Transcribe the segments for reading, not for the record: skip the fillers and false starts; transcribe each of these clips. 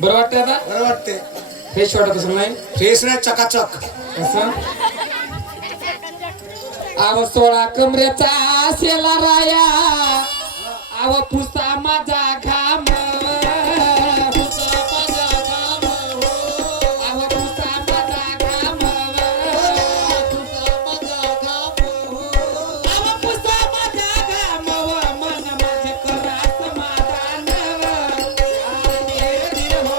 बरं वाटतंय आता? बरं वाटते. फ्रेश वाटत असेल नाही? फ्रेश नाही, चकाचक. असं आव सोळा कमरेचा शेला राया, आव पुसा माझा घाम, पुसा माझा घाम, आव पुसा माझा घाम, पुसा माझा घाम, आव पुसा माझा घाम, मन माझे करा समाधान, आणि धीर हो,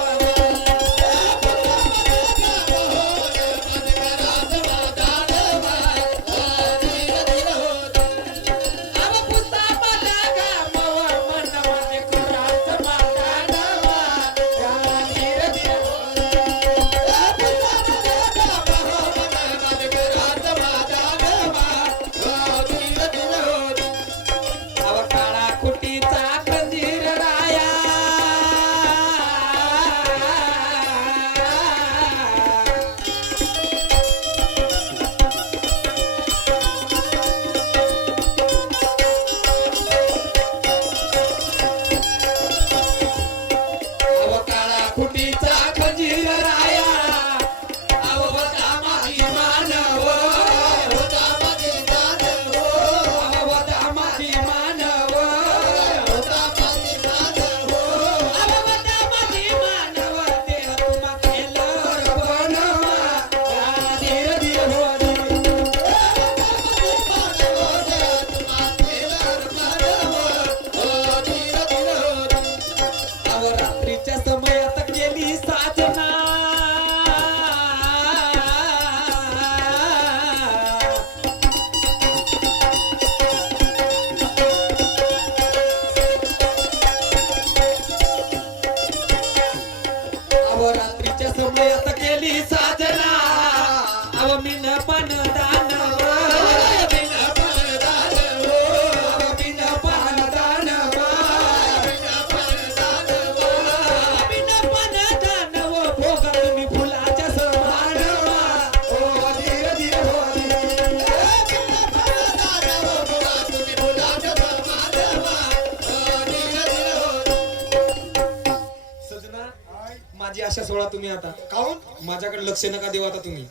माझी आशा सोडा तुम्ही आता. काऊन? माझ्याकडे लक्ष नका देऊ आता तुम्ही.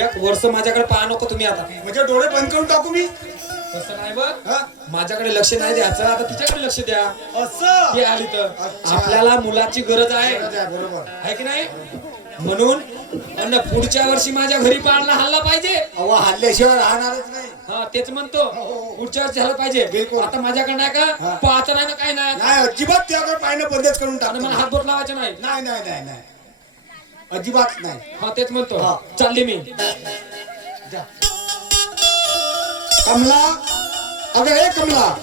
एक वर्ष माझ्याकडे पाहा नको तुम्ही आता. म्हणजे डोळे बंद करून टाकू मी? तसं नाही बघ, माझ्याकडे लक्ष नाही द्यायचं, आता तिच्याकडे लक्ष द्या. असं ती आली तर अच्छा. आपल्याला मुलाची गरज आहे, बरोबर आहे की नाही? म्हणून अन्न पुढच्या वर्षी माझ्या घरी पाळणा हल्ला पाहिजे. अहो, हल्ल्याशिवाय राहणारच नाही. हा तेच म्हणतो, पुढच्या वर्षी झालं पाहिजे. बिलकुल. आता माझ्याकडे नाही का हा. पाहत नाही ना, काही नाही. नाही, अजिबात त्याकडे पाहिलं बंदच करून आणि टाकतो. मला हात बोट लावायचे नाही. नाही नाही नाही नाही, अजिबात नाही. हा तेच म्हणतो. हा. चालली मी. जा. कमला, अगं हे कमला,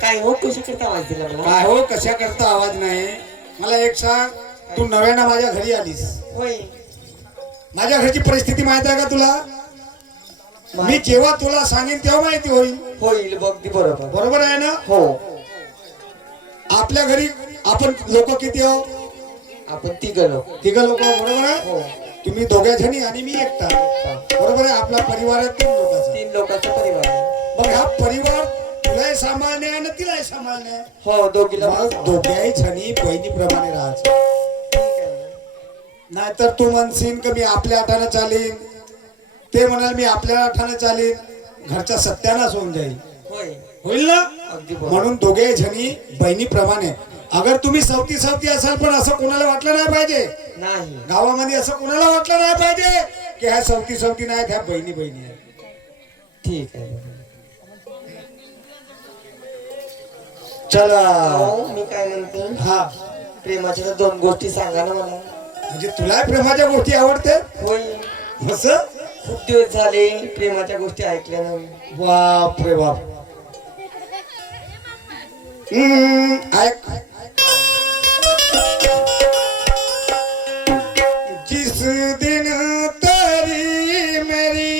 काय हो, कशी करता आवाज दिला मला? काय हो, कशा करता आवाज नाही? मला एक सांग, तू नव्यानं माझ्या घरी आलीस. होय. माझ्या घरची परिस्थिती माहित आहे का तुला? मी जेव्हा तुला सांगेन तेव्हा माहिती होईल. होईल बघ ती बरोबर. बरोबर आहे ना? हो. आपल्या घरी आपण लोक किती आहो? आपण तिघं लोक. तिघ लोक, बरोबर आहे? हो. तुम्ही दोघ्या जणी आणि मी एकटा, बरोबर आहे? आपला परिवार आहे 3 लोकांचा. 3 लोकांचा परिवार आहे. मग हा परिवार तुलाही सांभाळणे आणि तिलाही सांभाळणे. हो, दोघीला मग दोघ्याही जणी बहिणीप्रमाणे राहायचं. नाहीतर तू म्हणशील की मी आपल्या आठाने चालीन, ते म्हणाल मी आपल्या आठाने चालीन, घरचा सत्यानाश होऊन जाईल. होय. होईल ना? अगदी बरोबर. म्हणून दोघे जणी बहिणीप्रमाणे. अगर तुम्ही सवती असाल पण असं कोणाला वाटलं नाही पाहिजे, नाही. गावामध्ये असं कोणाला वाटलं नाही पाहिजे की ह्या सवती नाहीत, ह्या बहिणी आहेत. ठीक आहे. चला. हो, मी काय म्हणतो, हा, प्रेमाच्या तर 2 गोष्टी सांगा ना मला. म्हणजे तुला प्रेमाच्या गोष्टी आवडते? होय. असं? खूप दिवस झाले प्रेमाच्या गोष्टी ऐकल्या नाही. बाप रे बाप. ऐक. जिस दिन तेरी मेरी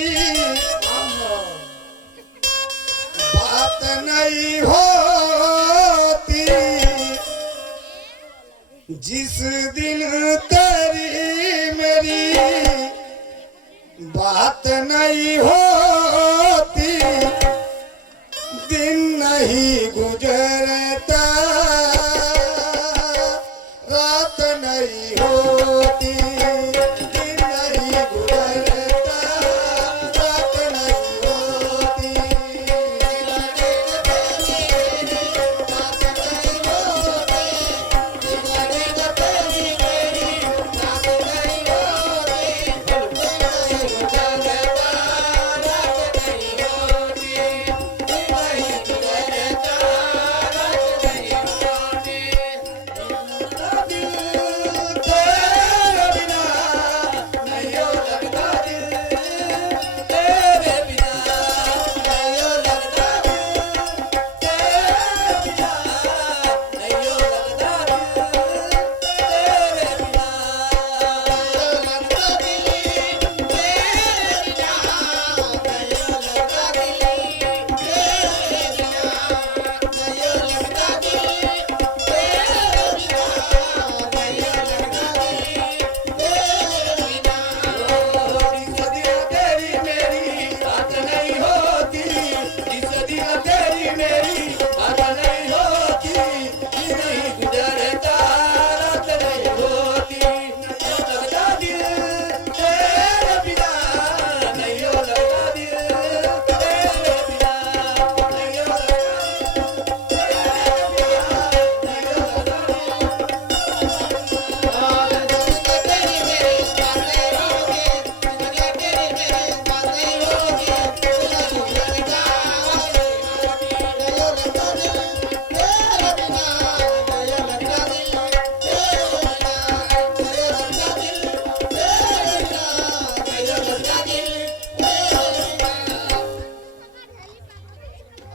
बात नहीं होती, जिस दिन तेरी मेरी बात नहीं होती, दिन नहीं गुजर गुजरता रात नहीं होती, दिन नहीं गुजरता रात नहीं होती।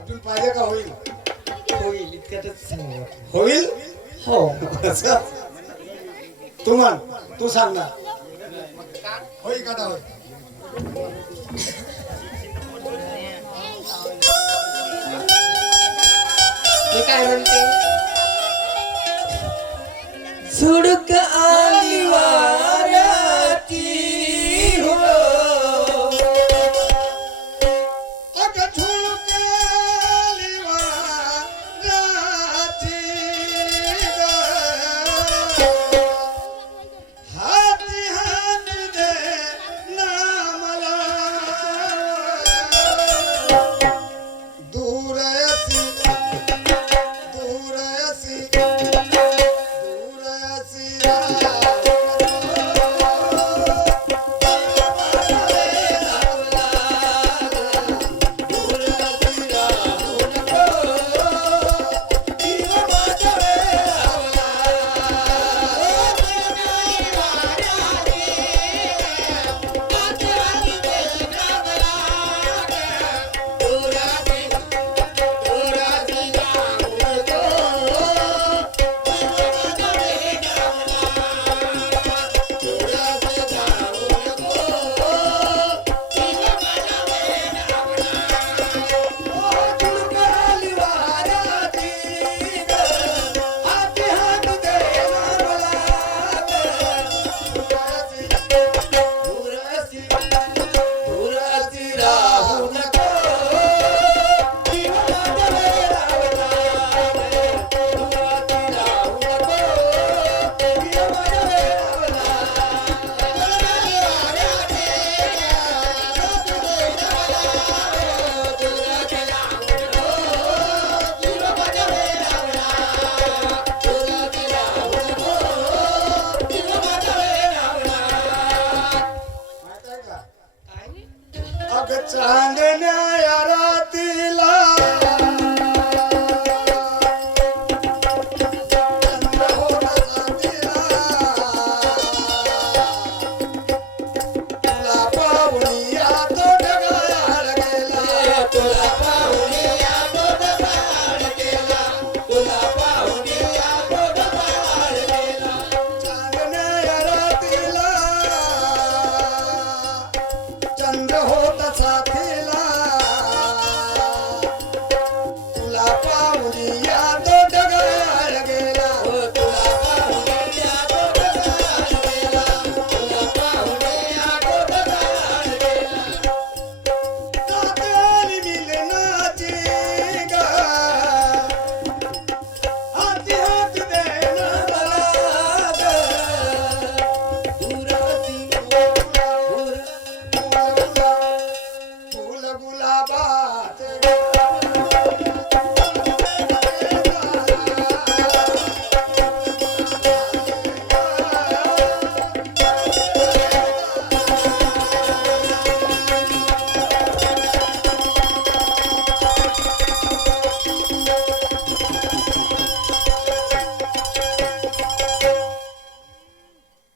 अजून पाहिजे का होईल? होईल इतक्यातच सांगा. होईल हो असं? तू म्हण, तू सांग ना. होईल का ना होईल? मी काय म्हणते झुडक आली वाऱ्याची हो अगं झुळकेली वाऱ्याची गं. हाती हात दे ना मला. दूर असी, दूर असी, दूर असी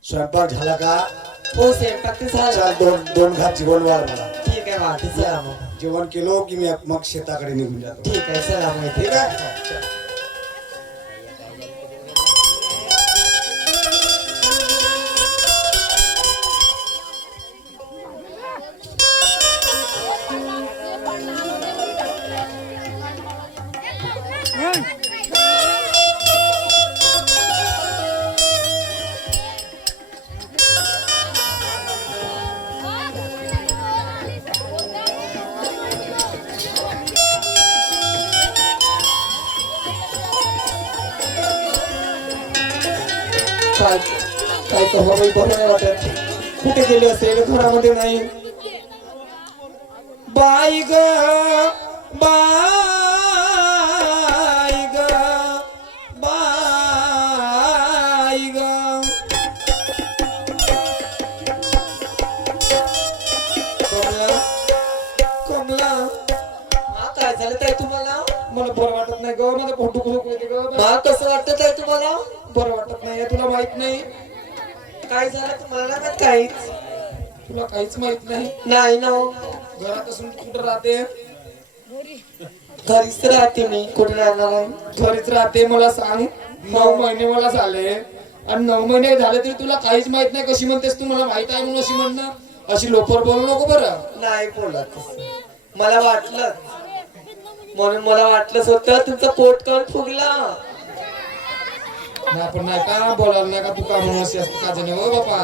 स्वयंपाक झाला का? हो स्वयंपाक ते झाला. चल दोन घात जेवण वाढ मला. ठीक आहे वाटते चला मग. जेवण केलो की मी मग शेताकडे निघून जातो. ठीक आहे चला मग. ठीक आहे. चल. काय काय तर हवं बरं नाही वाटत. कुठे गेले असेल घरामध्ये नाही. बाई ग बाई ग बाई ग. कमला कमला काय झालं ताई तुम्हाला? मला बरं वाटत नाही ग. माझं पोट दुखत येते ग. कसं वाटत आहे तुम्हाला? बरं वाटत नाही. तुला माहित नाही काय झालं तुम्हाला? काहीच तुला काहीच माहित नाही. नाही ना. घरात असून कुठं राहते? घरीच राहते मी. कुठे राहणार आहे? घरीच राहते. मला सांग 9 महिने मला झाले आणि 9 महिने झाले तरी तुला काहीच माहित नाही. कशी म्हणतेस तू मला माहित आहे म्हणून? अशी म्हणणं अशी लोफर बोलू नको बरं. नाही बोलत. मला वाटलं म्हणून मला वाटलंच होतं तुमचं पोट करून फुगला. नाही पण नाही का बोलायला नाही का तू का म्हणून अशी असते का जाणे हो बापा.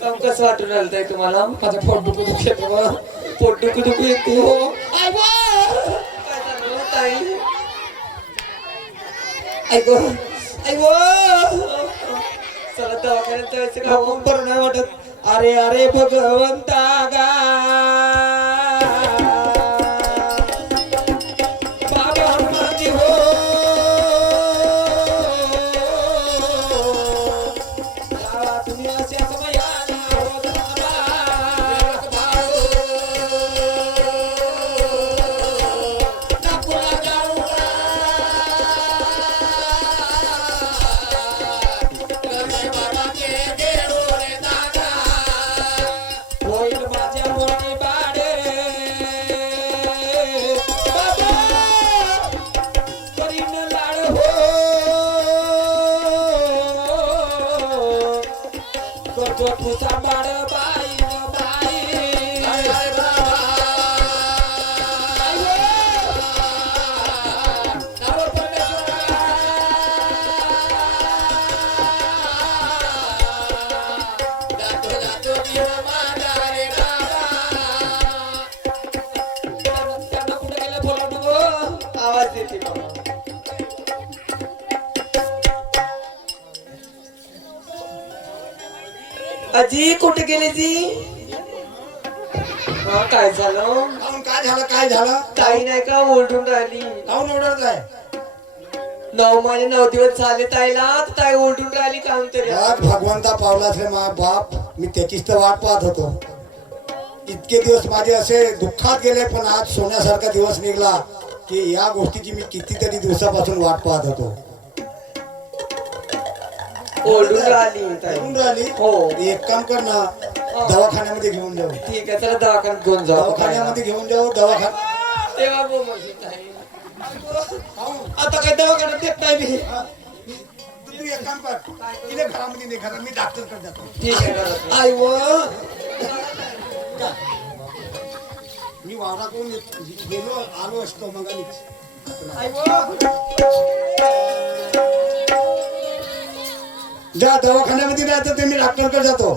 काम कसं वाटून राहिलं ताई तुम्हाला? माझं पोट दुखू दुखू येते. पोट दुखू दुखू येते हो. काय झालं ताई? ऐक ऐक चला दवाखान्यात जायचं का? बरं नाही वाटत. अरे अरे भगवंता गा आवाज देते बाबा. आजी कुठे गेले जी? काय झालं? काय झालं? काय झालं? काही नाही का ओरडून राहिली. काहून ओरडत आहे? 9 महिने 9 दिवस झाले ताईला. ताई ओरडून राहिली काम तरी. आज भगवंता पावलाच रे मा बाप. मी त्याचीच तर वाट पाहत होतो. इतके दिवस माझे असे दुःखात गेले पण आज सोन्यासारखा दिवस निघला की या गोष्टीची मी कितीतरी दिवसापासून वाट पाहत होतो. ओरडून राहिली ताई. ओरडून राहिली? हो. एक काम कर ना दवाखान्यामध्ये घेऊन जाऊ. ठीक आहे चला दवाखान्यात घेऊन जाऊ. दवाखान्यामध्ये घेऊन जाऊ. दवाखाना तेव्हा गो माझी ताई. आता काही दवाखान्यात देत नाही मी. तू एक काम कर तिने घरामध्ये नाही घरात मी डॉक्टरकडे जातो. ठीक आहे. आई व मी वावराकडून गेलो आलो असतो मग जा दवाखान्यामध्ये जायचं ते मी डॉक्टरकडे जातो.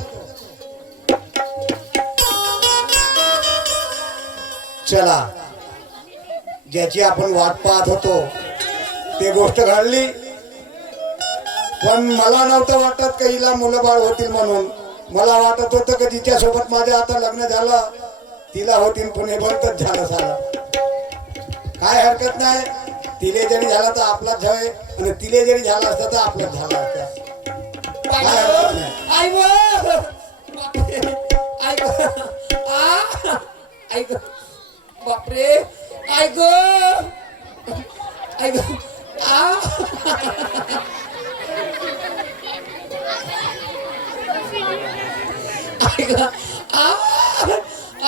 चला ज्याची आपण वाट पाहत होतो ते गोष्ट घडली. पण मला नव्हतं वाटत का हिला मुलं बाळ होतील म्हणून. मला वाटत होतं की तिच्या सोबत माझं आता लग्न झालं तिला होतील पुणे बंदच झालं सारं. काय हरकत नाही. तिले जरी झाला तर आपलाच आहे आणि तिले जरी झाला असता तर आपलाच झाला असता. काय हरकत नाही. बापरे ऐक ऐक ऐक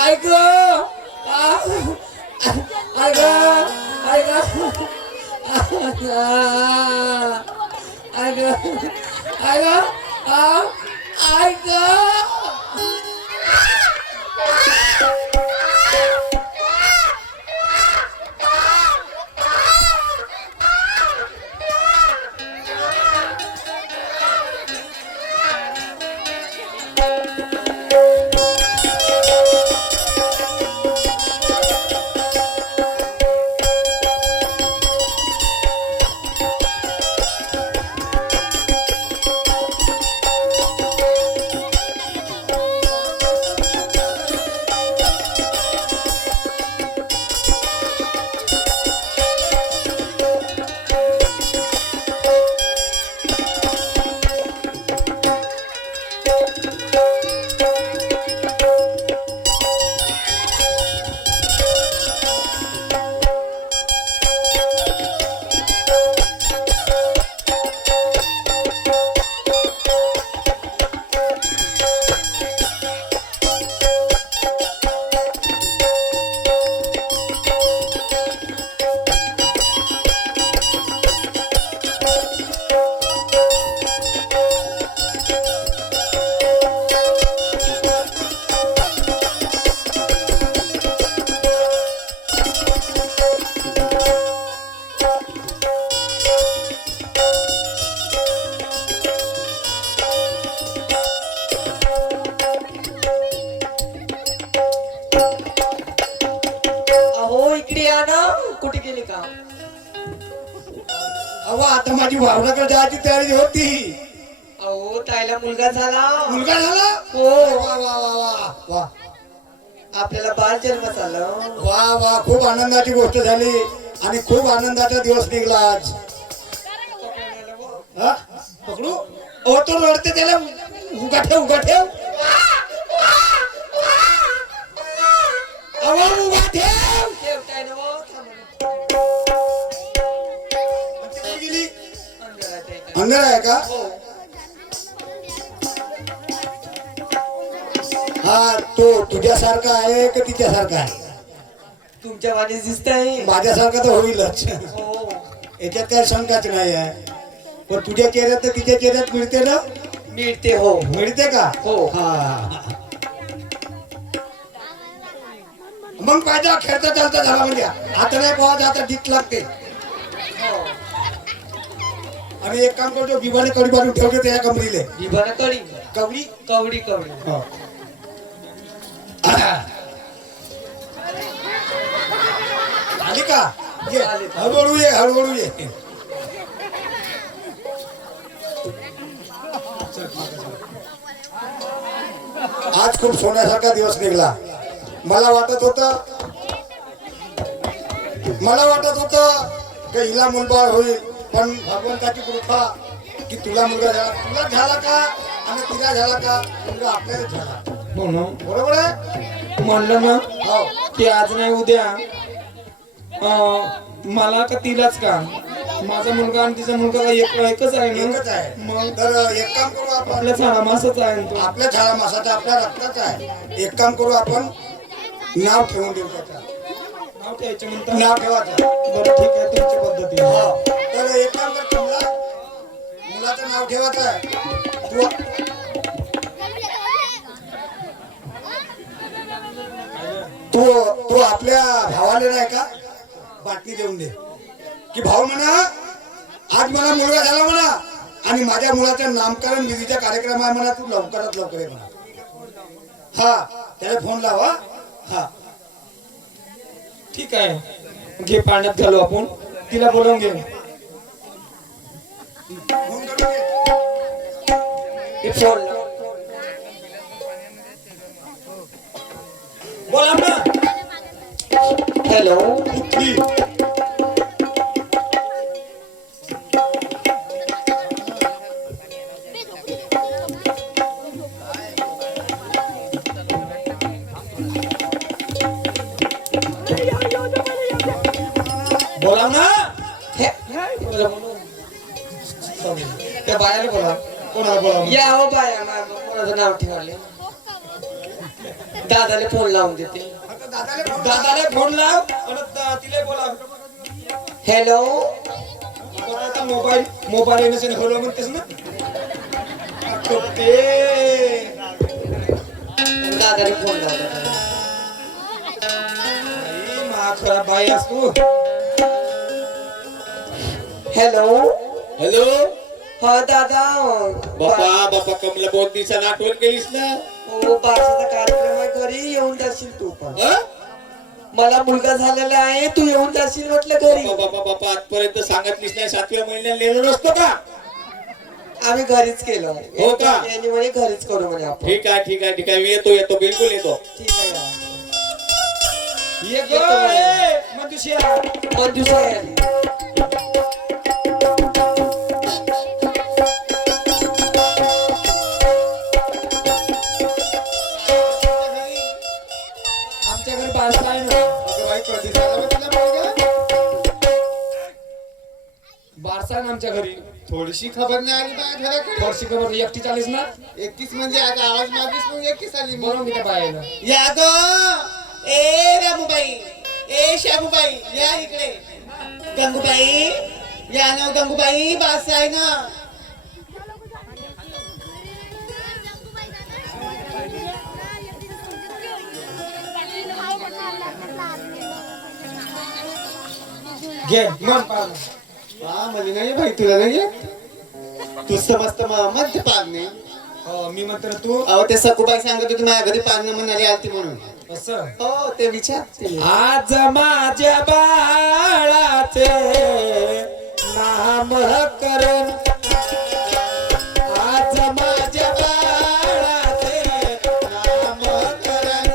ऐक ऐक ऐक अहो इकडे या ना. कुठे गेली का? अहो आता माझी भावनाकडे जायची तयारी होती. अहो ताईला मुलगा झाला. मुलगा झाला? हो. वा वा वा वा वा आपल्याला बाल जन्म झाला. वा वा खूप आनंदाची गोष्ट झाली आणि खूप आनंदाचा दिवस निघला आज. हा? पकडू? अहो तो रडते त्याला उगा ठेव उगा ठेव. अहो उगा ठेव. ठेवताय ना हो, थांबा. आणि ती कुठे गेली? अंधारात आहे का? अंदर आहे का? हो. हा तो तुझ्यासारखा आहे का तिच्यासारखा आहे? तुमच्या वाणी दिसतंय. माझ्यासारखा तर होईलच. हो. याच्यात काही शंकाच नाही आहे. पण तुझ्या चेहऱ्यात तर तिच्या चेहऱ्यात मिळते ना? मिळते. हो. मिळते का? हो. हा मग पाहिजे खेळता चालता झाला म्हणजे आता नाही पोहायचं, आता डीक लागते. हो. आणि एक काम करतो बिबाने कडी बांधून ठेवते त्या कमरीले. विभाना कळी. कवडी कवडी कवडी. हो. आली का? ये, आली. हळूहळू ये हळूहळू ये. आज खूप सोन्यासारखा दिवस निघला. मला वाटत होत की हिला मुलबाळ होईल, पण भगवंताची कृपा की तुला मुलगा झाला. तुला झाला का आणि तिला झाला का? मुलगा आपल्याला झाला. हो ना. बरोबर आहे? म्हणलं ना हो. की आज नाही उद्या मला का तिलाच का माझा मुलगा आणि तिचा मुलगा एकच आहे एकच ना. आहे. मग तर एक काम करू आपण. आपल्या झाडा मासाच आहे ना तो. आपल्या छाळा मासाचा आपल्या रक्ताचा आहे. एक काम करू आपण नाव ठेवून देऊ त्याचं. नाव ठेवायचं म्हणता. नाव ठेवायचं. बरं ठीक आहे तुमच्या पद्धतीने. हो. तर एक काम कर तुला मुलाचं नाव ठेवायचं आहे. तू तू तू आपल्या भावाला नाही का बातमी देऊन दे की भाऊ म्हणा आज मला मुलगा झाला म्हणा आणि माझ्या मुलाचं नामकरण विधीचा कार्यक्रम आहे म्हणा. तू लवकरात लवकर ये म्हणा. हा त्याला फोन लावा. हा ठीक आहे. घे पाण्यात घालू आपण. तिला बोलावून घे. फोन करून ये. हे फोन लाव. बोला ना. हॅलो. कुठली? बोला ना. हे बोला म्हणून. त्या बायाला बोला. कोणाला बोला? या हो बाया. कोणाचं नाव ठेवाले. दादाला फोन लावून देते. आता दादाला फोन दादाला फोन लाव आणि तिला बोला. हॅलो. आता मोबाईल येण्याचे हॅलो म्हणतेस ना. आता ते दादाला फोन लावते. खराब बाई असतो. हॅलो. हॅलो हा दादा. बापा कमला बहुत दिवसांनी आठवण केलीस ना. हो बारशाचा कार्यक्रम आहे, घरी येऊन जाशील तू पण. हं? मला मुलगा झालेला आहे, तू येऊन जाशील म्हटलं घरी. बापा आजपर्यंत सांगितलीस नाही. 7व्या महिन्यात लिहिलं नसतो का? आम्ही घरीच केलं. हो का? यांनी म्हणे घरीच करू म्हणे आपण. ठीक आहे मी येतो बिलकुल येतो. ठीक आहे. ये गो मंजुषा. मंजुषा आली. आमच्या घरी बारसा आहे ना. बाई कधी झाला बा तुला मुलगा? बारसा आहे ना आमच्या घरी. थोडीशी खबर नाही आली माझ्या घराकडे. वर्षी खबर एकटी चालीस ना. 31 म्हणजे आता आवाज मागीस मग 31 आली मग. बरोबर त्या बायला. या गो. ए रामूबाई, ए शाबूबाई, या इकडे. गंगूबाई, या ना गंगूबाई, बास आहे ना. घे मन पाळणं. हा मला नाही भाई, तुला नाही येत? तू समजत मध्य पारणे. हो मी म्हणतो ना तू अहो ते सकुबाई सांगत होती माझ्या घरी पारणं म्हणाली आलती म्हणून. असं. हो ते विचार. आज माझ्या बाळाचे नामकरण. आज माझ्या बाळाचे नामकरण.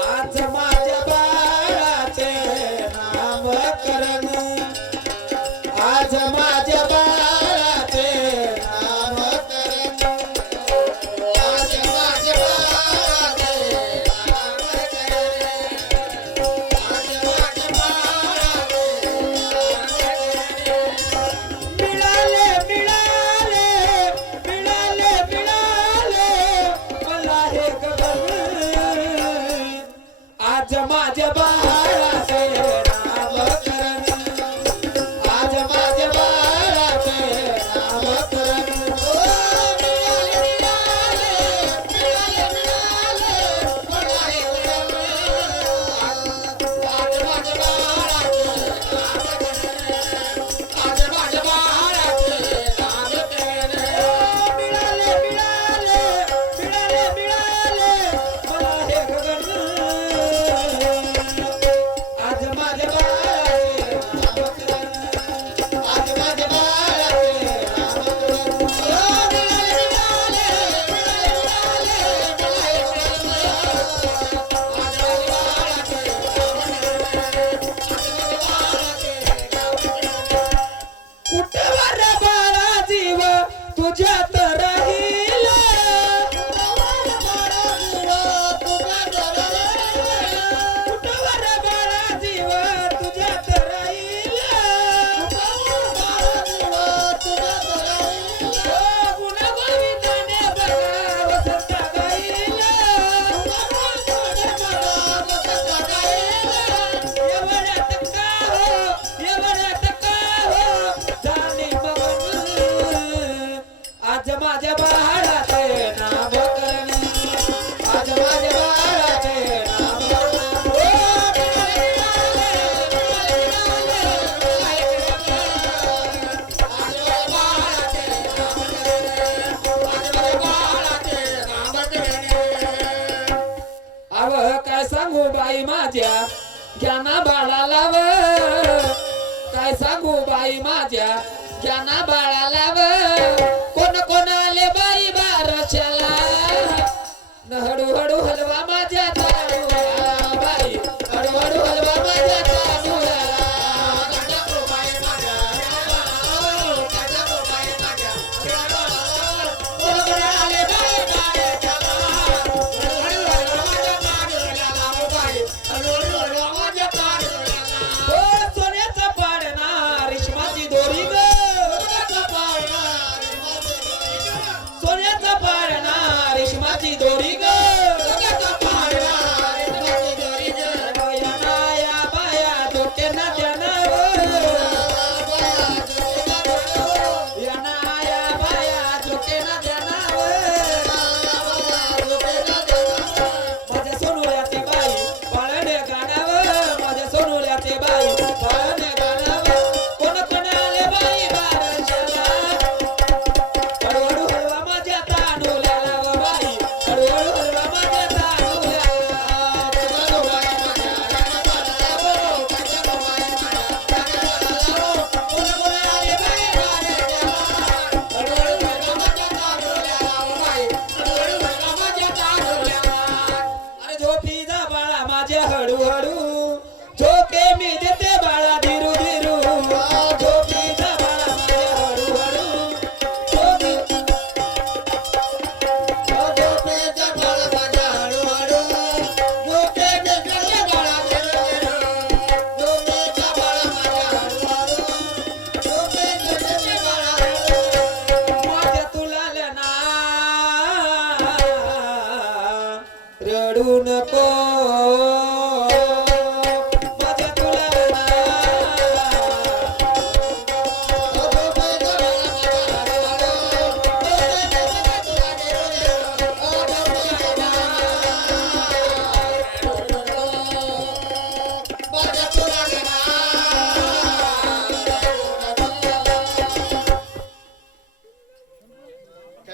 आज माझ्या बाळाचे नामकरण. आज माझ्या बाळाचे नामकरण. आज माझ्या बाळाचे मिळाले मिळाले मिळाले मिळाले मला हे गगन. आज माझ्या बाळाचे नामकरण. आज माझ्या बाळाचे नामकरण. ओ, मिळाले मिळाले मिळाले मिळाले मला हे गगन. आज माझ्या बाळाचे आज माझ्या बाळाचे नामकरण. मिळाले मिळाले मिळाले मिळाले मला हे गगन. आज माझ्या बाळाचे नामकरण. आज माझ्या बाळाचे नामकरण. मिळाले मिळाले मिळाले मिळाले मला हे गगन. आज माझ्या बाळाचे कुठवर बाळा जीव तुझ्यात राहील. कुठवर बाळा जीव तुझ्यात राहील. गुणगोविंदाने बघा वसंत गाईल. एवढ्यात का हो झाली मगन. आज माझ्या बाळाचे नामकरण. आज माझ्या बाळाचे नामकरण. अव काय सांगू बाई माझ्या ज्ञाना बाळाला व. काय सांगू बाई माझ्या ज्ञाना बाळाला व. कोण कोण आले बाई बारशाला. न हळूहळू हलवा माझ्या तांदूळाला बाई. हळूहळू हलवा माझ्या तांदूळाला. कोण कोण आले बाई बारशाला. हळूहळू हलवा माझ्या तांदूळाला बाई. हळूहळू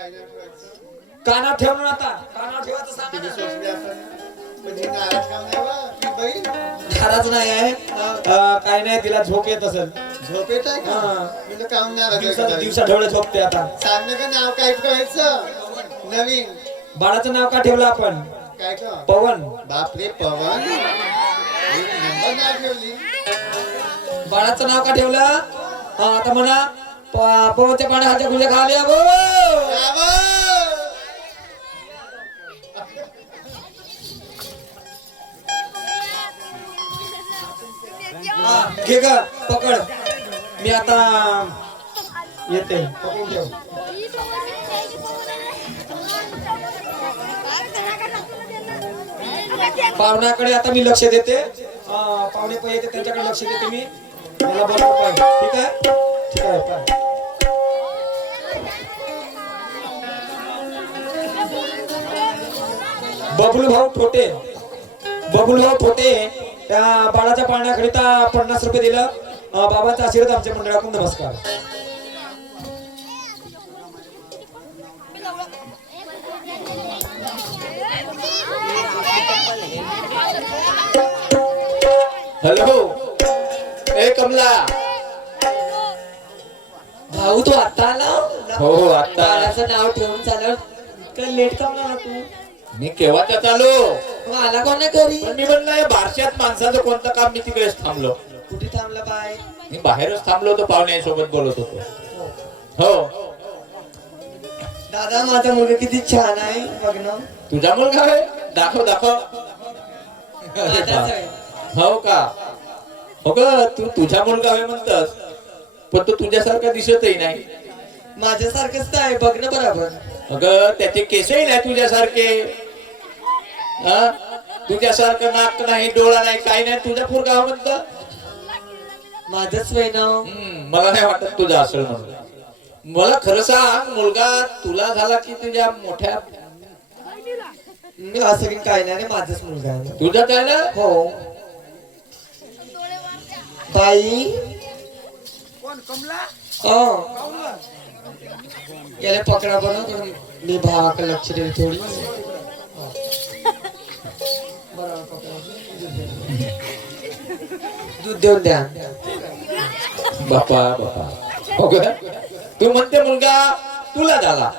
काय नाही ठेवायचं कानावर ठेवून आता कानावर ठेवायचं सांगा तुम्ही ना. सोचले असं पण हे नाराज काम नाही बा ती बाई नाराज नाही आहे काय नाही तिला झोप येत असेल झोप येत आहे का हा. मी तर काम नाराज आहे का बाई? दिवसा ढवळे झोपते आता. सांग ना का नाव काय ठेवायचं नवीन बाळाचं नाव का ठेवलं आपण काय का पवन. बापरे पवन एक नंबर नाव ठेवली बाळाचं नाव का ठेवलं आता म्हणा पवनच्या पाण्याच्या गुल्या खाल्या गो. bravo! घे ग पकड मी आता येते पकडून ठेव. पाहुण्याकडे आता मी लक्ष देते पाहुणे पण येते त्यांच्याकडे लक्ष देते मी मला बरोबर पाहिजे ठीक आहे ठीक आहे पाय. बबलू भाऊ ठोटे त्या बाळाच्या पाळण्याकरिता 50 रुपये दिलं बाबांचा आशीर्वाद आमच्या मंडळाकडून नमस्कार. हॅलो ए कमला. भाऊ तू आता आला हो हो आता बाळाचं नाव ठेवून झालं काय लेट का म्हणा तू मी केव्हाचा चालू मग आला कोण नाही घरी पण मी म्हणलं या बारशात माणसाचं कोणतं काम मी तिकडेच थांबलो. कुठे थांबला बाय मी बाहेरच थांबलो होतो पाहुण्यांसोबत बोलत होतो. हो दादा माझा मुलगा किती छान आहे बघ ना. तुझा मुलगा आहे दाखव दाखव. अरे दादाच बा. आहे. हो का हो ग तू तुझा मुलगा आहे म्हणतस पण तो तुझ्यासारखा दिसतही नाही. माझ्यासारखंच तर आहे बघ ना बरोबर. अगं त्याचे केसही नाही तुझ्यासारखे. हा तुझ्यासारखं नाक नाही डोळा नाही काही नाही तुझा पोरगा हो म्हणत. माझंच वय ना. मला नाही वाटत तुझा असेल म्हणून. मला खरं सांग मुलगा तुला झाला की तुझ्या मोठ्या मी असं की काय नाही रे, माझाच मुलगा आहे. तुझा आहे ना. हो बाई याला पकडा बरं मी भावाकडे लक्ष देईल थोडी. बरोबर पकडा. दूध देऊन द्या. बापा बापा हो ग तू म्हणते मुलगा तुला झाला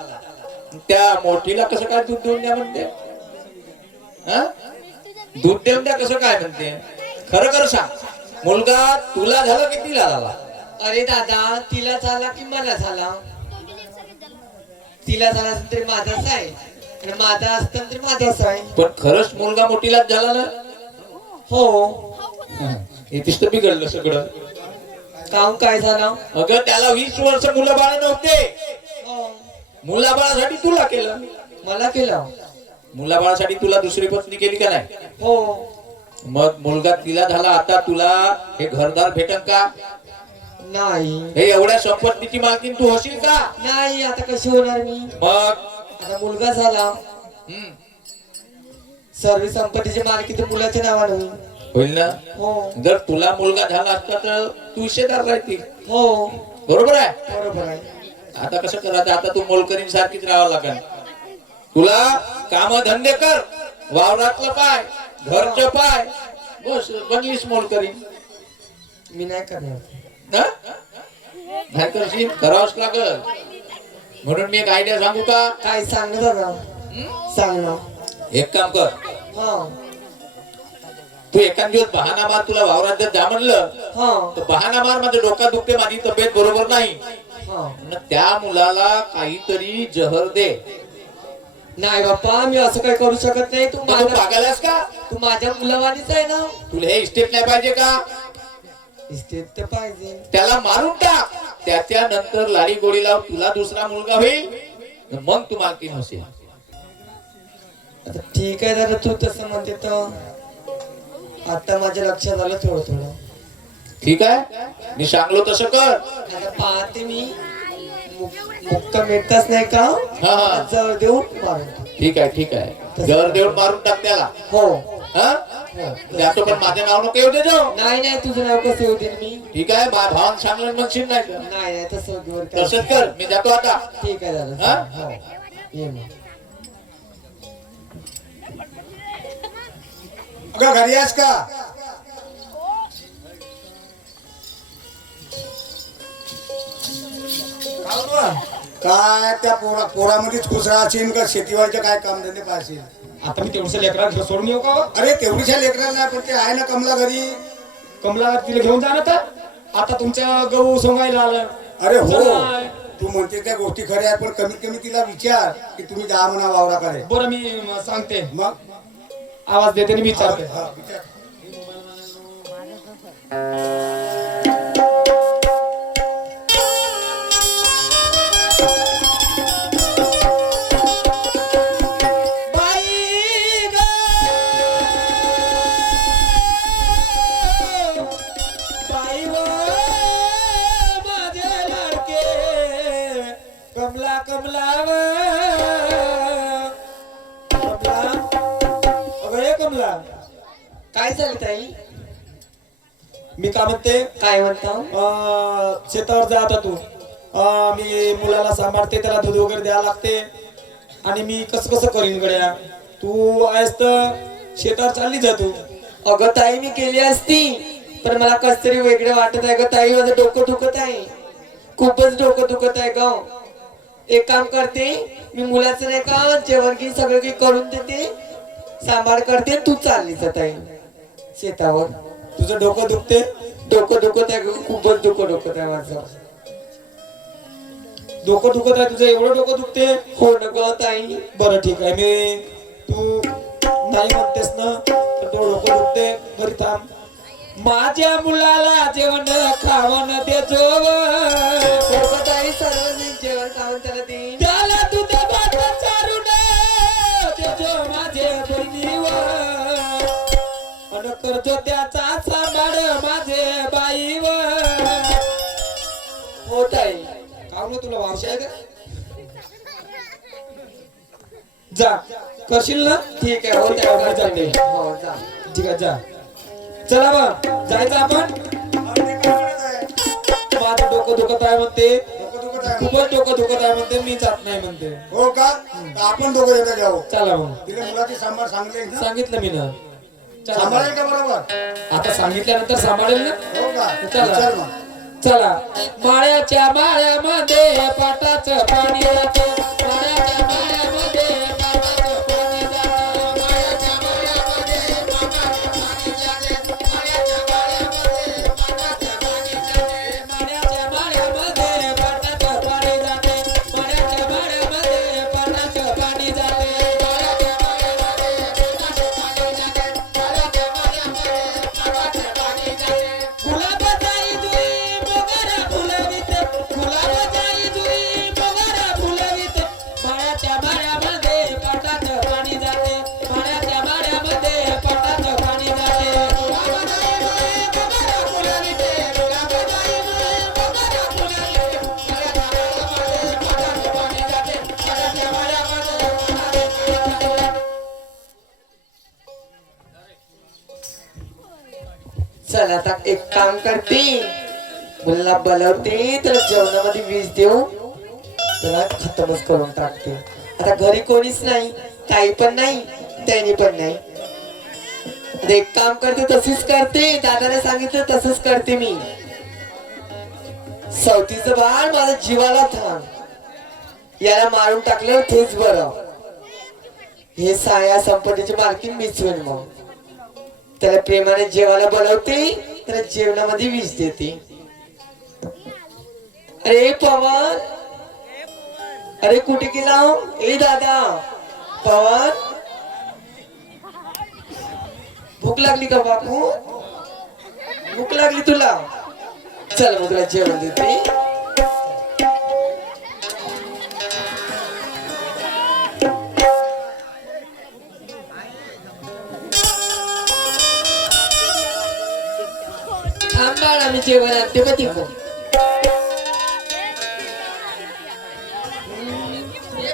त्या मोठीला कसं काय दूध देऊन द्या म्हणते. हा दूध देऊन द्या कसं काय म्हणते. खरं खरं सांग मुलगा तुला झाला की तिला झाला. अरे दादा तिला झाला की मला झाला. तिला झाला असेल तरी माझाच आहे आणि माझा असतं तरी माझाच आहे. पण खरंच मुलगा मोठीलाच झाला ना. हो इथेच तर बिघडलं सगळं. काम काय झालं. अगं त्याला 20 वर्ष मुलं बाळ नव्हते. हो मुलाबाळासाठी तुला केलं. मला केलं. मुलाबाळासाठी तुला दुसरी पत्नी केली का नाही. हो मग मुलगा तिला झाला आता तुला हे घरदार भेटन का. नाही हे एवढ्या संपत्तीची मालकीन तू होशील का. नाही आता कशी होणार मी. मग आता मुलगा झाला हम्म, सर्व संपत्तीची मालकी तर मुलाच्या नावाने होईल. होईल ना. हो जर तुला मुलगा झाला असता तर तू हिस्सेदार राहतील. हो बरोबर आहे. बरोबर आहे. आता कसं करायचं आता तू मोलकरीन सारखीच राहावं लागेल. तुला काम धंदे कर वावरातलं पाय घरचं पाय बस बनलीस मोलकरीन. मी नाही करणार. हा? नाही करशील करावंच लागल. म्हणून मी एक आयडिया सांगू का. काय सांग ना दादा सांग ना. एक काम कर हा तू एखाद दिवस बहाना मार तुला वावरात जर जा म्हणलं हा तर बहाना मार माझं डोका दुखते माझी तब्येत बरोबर नाही. हा मग त्या मुलाला काहीतरी जहर दे. नाही बाप्पा मी असं काही करू शकत नाही. तू मग तू माझ्या पागलास का. तू माझ्या मुलावानीच आहे ना. तुला हे इस्टेट नाही पाहिजे का. इस्टेट तर पाहिजे. त्याला मारून टाक त्याच्या नंतर लाडी गोडी लाव तुला दुसरा मुलगा होईल मग तू मालकीन होशील. आता ठीक आहे दादा तू तसं म्हणते तर आता माझ्या लक्षात आलं थोडं थोडं. ठीक आहे मी सांगलो तसं कर. आता पाहते मी मुक्का मिळताच नाही का हा हा जवळ देऊन मारून. ठीक आहे ठीक आहे जर देऊन मारून टाक त्याला. हो हा जातो पण माझं नाव नको येऊ देतो. नाही नाही तुझं नाव कसं होतील मी ठीक आहे माझ्या भावानं सांगलं म्हणशील नाही का? नाही नाही तसं बरं का. तसंच कर मी जातो आता. ठीक आहे हा? दादा हो ये मग. अगं घरी आहेस का? काय त्या पोरामध्येच खुसरा असेल का शेतीवाडीचे काय कामधंदे पाहिजे? आता मी तेवढ्या लेकराला घर सोडून येऊ का हो? अरे तेवढीच्या लेकराला नाही पण ते आहे ना कमला घरी. कमला तिला घेऊन जा ना तर. आता तुमच्या गहू सोंगायला आलं. अरे हो चला. तू म्हणते त्या गोष्टी खऱ्या आहेत पण कमीत कमी तिला विचार की तुम्ही जा म्हणा वावराकडे. बरं मी सांगते मग आवाज देते आणि विचारते. हा, विचार. बाई ग बाई व माझे लाडके कमला कमला व कमला अगं हे कमला काय झालं ताई मी काय म्हणते काय म्हणता शेतावर जा आता तू. मी मुलाला सांभाळते त्याला दूध वगैरे द्यावं लागते आणि मी कसं कसं करीन गड्या. तू आहेस तर शेतावर चालली जा तू. अगं ताई मी केली असती पण मला कस तरी वेगळं वाटत आहे ग ताई. माझं डोकं दुखत आहे खूपच डोकं दुखत आहे ग. एक काम करते मी मुलाचं नाही का जेवण की सगळं काही करून देते सांभाळ करते तू चालली जा ताई शेतावर. तुझं डोकं दुखते. डोकं दुखत आहे ग खूपच डोकं दुखत आहे माझं. डोकं दुखत आहे तुझं एवढं डोकं दुखते. हो न ग ताई. बरं ठीक आहे मी तू नाही म्हणतेस ना तर तो डोकं दुखते. बरी थांब. माझ्या मुलाला जेवण खावण देजो हो ताई सर्व जेवण खाऊन त्याला देईन. त्याला दूध भात चारून देजो माझे बहिणीवर अन करजो त्याचा सांभाळ माझे बाईवर. हो ताई. काव ना तुला वावशी आहे का? जा करशील ना. ठीक आहे हो ठीक आहे, ताई. जाते. हो जा. ठीक आहे जा. चला बा जायचं आपण. अरे ते काय म्हणत आहे? माझं डोकं दुखत आहे म्हणते. डोकं दुखत आहे. खूपच डोकं दुखत आहे म्हणते. मी जात नाही म्हणते. हो का तर आपण दोघं येतं जाऊ. चला मग तिला मुलाची सांभाळ सांगले ना. सांगितलं मी ना. चला. सांभाळेल का बरोबर? आता सांगितल्यानंतर सांभाळेल ना. हो का चला. विचार मग. चला माळ्याच्या माळ्यामध्ये पाटाचं पाणी जाते. माळ्याच्या माळ्यामध्ये पाटाचं पाणी जाते. माळ्याच्या माळ्यामध्ये पाटाचं पाणी जाते. माळ्याच्या माळ्यामध्ये पाटाचं पाणी जाते. माळ्याच्या माळ्यामध्ये पाटाचं पाणी जाते. माळ्याच्या माळ्यामध्ये पाटाचं पाणी जाते. माळ्याच्या माळ्यामध्ये पाटाचं पाणी जाते. माळ्याच्या माळ्यामध्ये पाटाचं पाणी जाते. गुलाबाचाही जुई मोगरा फुलवित. गुलाबाचाही जुई मोगरा फुलवित. माळ्याच्या माळ्यामध्ये पाटाचं पाणी जाते. माळ्याच्या माळ्यामध्ये पाटाचं पाणी जाते. गुलाबाचाही जुई मोगरा फुलवित. गुलाबाचाही जुई मोगरा फुलवित. माळ्याच्या माळ्यामध्ये पाटाचं पाणी जाते. माळ्याच्या माळ्यामध्ये पाटाचं पाणी जाते. चल आता एक काम करते मुलाला बोलवते त्याला जेवणामध्ये विष देऊ त्याला खतमच करून टाकते. आता घरी कोणीच नाही ताई पण नाही त्यांनी पण नाही. आता एक काम करते तशीच करते दादाने सांगितलं तसंच करते मी. सवतीचं बाळ माझ्या जीवाला थांब याला मारून टाकलं तेच बरं. हे साया संपत्तीची मालकीन मीच होईल. मग त्याला प्रेमाने जेवायला बोलवते त्याला जेवणामध्ये विष देते. अरे पवन अरे कुठे गेला? ए दादा पवन भूक लागली का बापू? भूक लागली तुला? चल मग तुला जेवण देते. थांब बाळा मी जेवण आणते बघ तिकडं.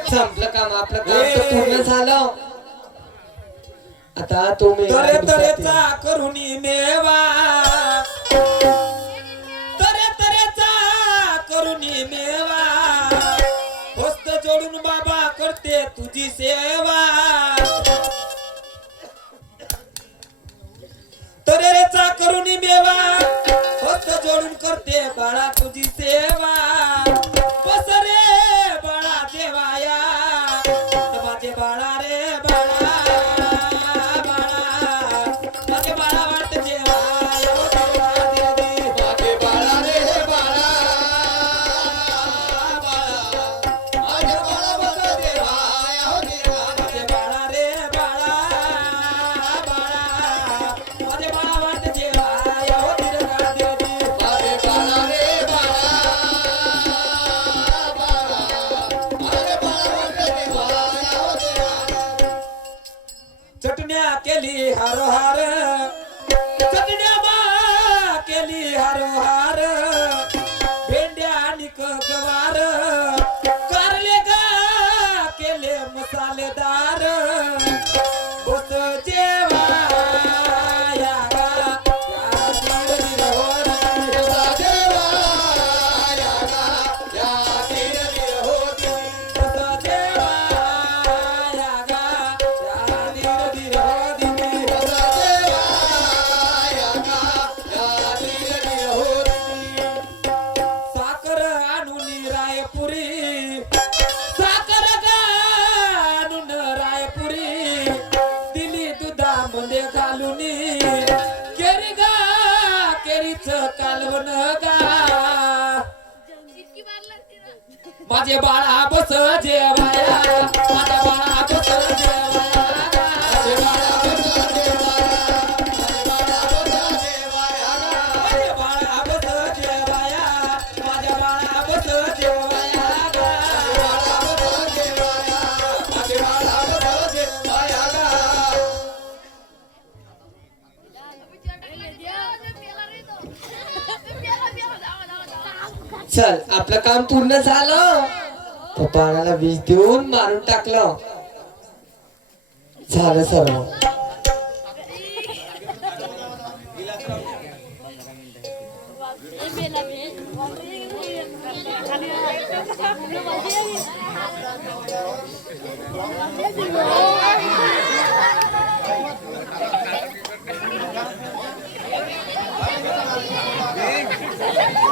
संपलं काम आपलं काम तर पूर्ण झालं. आता तो मी तरे तरेचा करुणी मेवा तरे तरेचा करुणी मेवा हस्त जोडून बाबा करते तुझी सेवा तरेचा करुणी मेवा हस्त जोडून करते बाळा तुझी सेवा बस रे बाळा देवाया माझे बाळा रे बाळा माझे बाळा वाटत जेवाया माझे बाळा रे बाळा माझे बाळा वाटत जेवाया माझे बाळा रे बाळा माझे बाळा वाटत जेवाया माझे बाळा रे बाळा चटण्या केली हारो हार चटण्या बा केली हारो हार भेंड्या आणि गवार कारले गा केले मसालेदार बस जेवा या गा या दिरदिर हो बस जेवा या गा या दिरदिर हो बस जेवा या गा या दिरदिर हो दिदी बस जेवा या गा या दिरदिर हो दिदी साखर आणून रायपुरी साखर आणून रायपुरी दिली दुधामध्ये घालून केरी गा केरीच कालवण गा माझे बाळा बस जेवाया माझा बाळा बस जेवाया माझे बाळा बस जेवाया माझे बाळा बस जेवाया माझे बाळा बस जेवाया माझे बाळा बस जेवाया चल आपलं काम पूर्ण झालं तर बाळाला विष देऊन मारून टाकलं झालं सर्व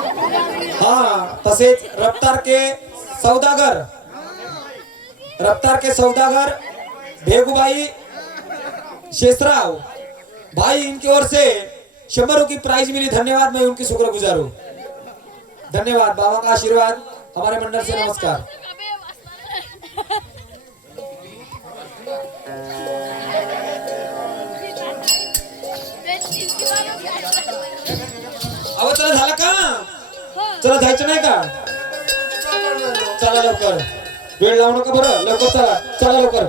हाँ तसेच रफ्तार के सौदागर भेगुभाई शेषराव भाई इनकी ओर से 100 की प्राइज मिली धन्यवाद मैं उनकी शुक्रगुजार हूँ धन्यवाद बाबा का आशीर्वाद हमारे मंडल से नमस्कार अहो चला झालं का चला जायचं नाही का चला लवकर वेळ लावू नका बरं लवकर चला चला लवकर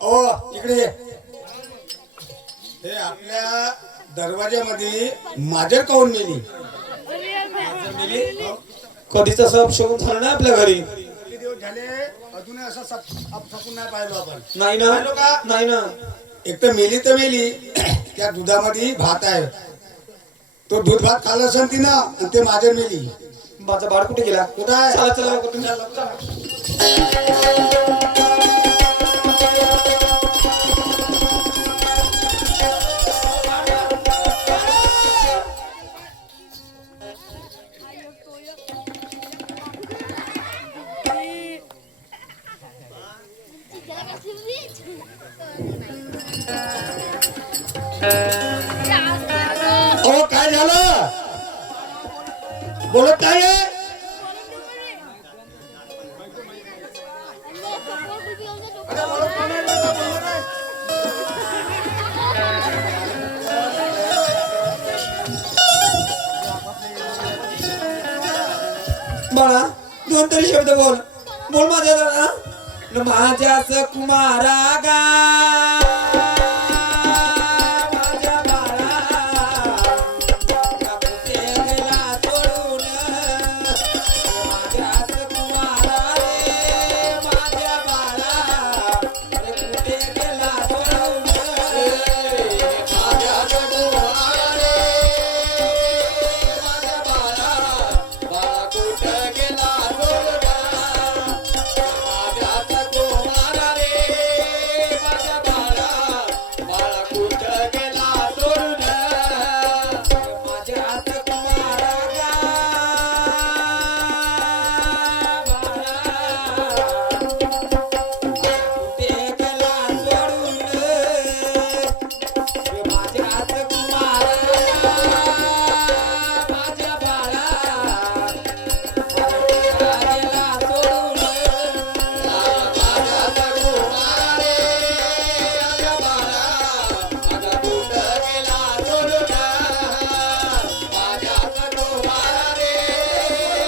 ओ इकडे ये. हे आपल्या दरवाजामध्ये माझ्या काऊन मिली कधीच असं अपशगुन झालं ना आपल्या घरी किती दिवस झाले अजूनही असं अपशकून नाही पाहिलो आपण नाही ना पाहिलो का? नाही ना एक तर मेली त्या दुधामध्ये भात आहे तो दूध भात खाल्ला असेल ती ना आणि ते माझ्या मेली माझा बाळ कुठे गेला कुठं आहे? चला चला लवकर तुम्ही चला. ओ काय झालं बोलत काय आहे? बाळा दोन तरी शब्द बोल बोल माझ्या दादा न माझ्याच कुमारा गा माझ्या बाळा कुठे गेला सोडून माझ्याच कुमारा रे माझ्या बाळा अरे कुठे गेला सोडून माझ्याच कुमारा रे माझ्या बाळा बाळा कुठे गेला सोडून माझ्याच कुमारा रे माझ्या बाळा बाळा कुठे गेला सोडून माझ्याच कुमारा गा कुठे गेला सोडून माझ्याच कुमारा माझ्या बाळा गेला सोडून माझ्याच कुमारा रे माझ्या बाळा माझा कुठे गेला सोडून माझ्याच कुमारा रे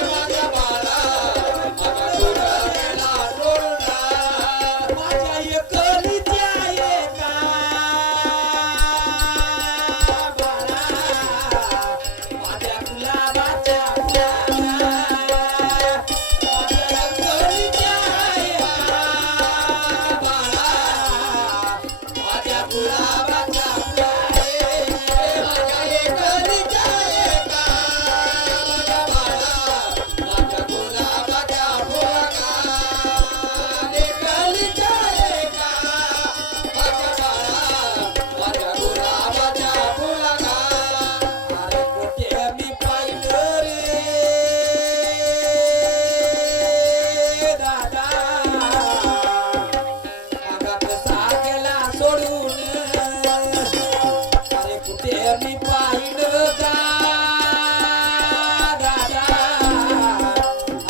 माझ्या बाळा माझा कुठे गेला सोडून माझ्या एकलीच्या एका बाळा माझ्या गुलाबाच्या फुलाला माझ्या एकलीच्या एका बाळा माझ्या गुलाबाच्या फुलाला माझ्या एकलीच्या एका माझ्या बाळा माझ्या गुलाबाच्या फुलाला एकलीच्या एका माझ्या बाळा माझ्या गुलाबाच्या फुलाला अरे कुठे मी पाहिलं रे दादा माझा कसा गेला सोडून अरे कुठे मी पाहिलं गा दादा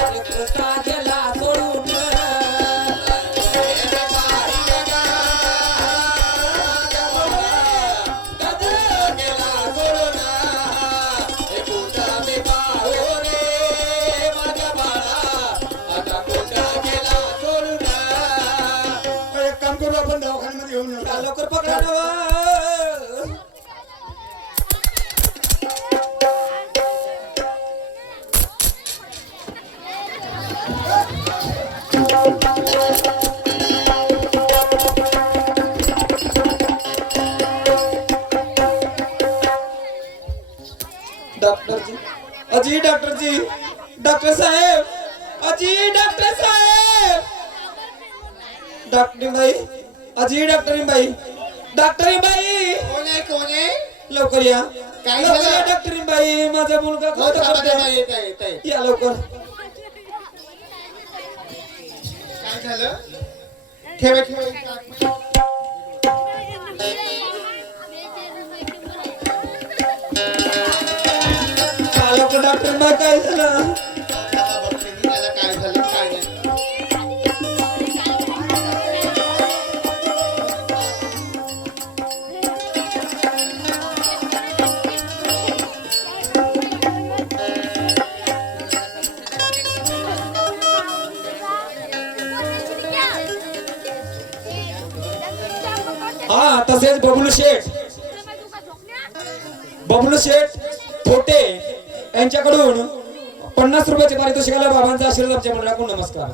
अरे कसा गेला सोडून अरे पाहिलं गा दादा गेला सोडून हे कुठं मी पाहू रे माझ्या बाळा माझा कुठं गेला सोडून एक काम करू आपण दवाखान्यामध्ये घेऊन येऊ. या लवकर पकडा ना वा. डॉक्टर जी अजी डॉक्टर जी डॉक्टर साहेब अजी डॉक्टर साहेब डॉक्टर बाई अजी डॉक्टर बाई डॉक्टर बाई कोण आहे लवकर या काय लवकर झालं? या डॉक्टर बाई माझा मुलगा हो, खोटं थांबा, थांबा, करतोय. येत आहे. या लवकर काय झालं ठेवा या लवकर डॉक्टर बाई काय झालं बघते मी त्याला काय झालं काय नाही हा तसेच बबलू शेठ थोटे यांच्याकडून 50 रुपयाचे पारितोषिकाला बाबांचा आशीर्वाद आमच्या मंडळाकडून नमस्कार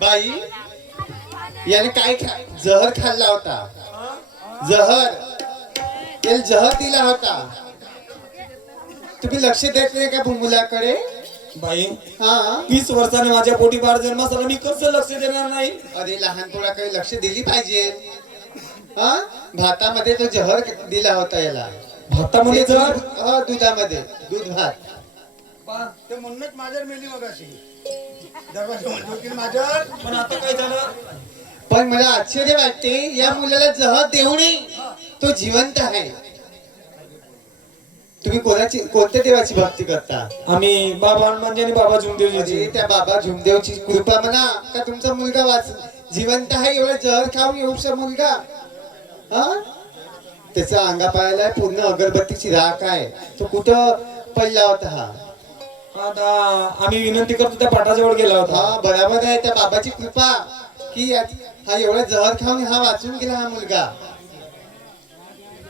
बाई याने काय जहर खाल्ला होता जहर याला जहर दिला होता तुम्ही लक्ष देत नाही का मुलाकडे बाई हा 20 वर्षाने माझ्या पोटी बाळ जन्म झाला मी कसं लक्ष देणार नाही अरे लहान पोराकडे लक्ष दिली पाहिजे हा भातामध्ये तो जहर दिला होता याला भातामध्ये जर हा दुधामध्ये दूध भात ते म्हणूनच माझ्यावर मेली मग अशी दरवाजा म्हणतो की माझ्यावर पण आता काय झालं पण मला आश्चर्य वाटते या मुलाला जहर देऊनही तो जिवंत आहे तुम्ही कोणत्या देवाची भक्ती करता आम्ही बाबा हनुमानजी आणि बाबा अरे झुमदेवजी त्या बाबा झुमदेवची कृपा म्हणा का तुमचा मुलगा जिवंत आहे एवढा जहर खाऊन एवढा मुलगा हा त्याचा अंगापायाला पूर्ण अगरबत्तीची राख आहे तो कुठं पडला होता हा आता आम्ही विनंती करतो त्या पाटाजवळ गेला होता. हा बरोबर आहे, त्या बाबाची कृपा की हा एवढा जहर खाऊन हा वाचून गेला हा मुलगा.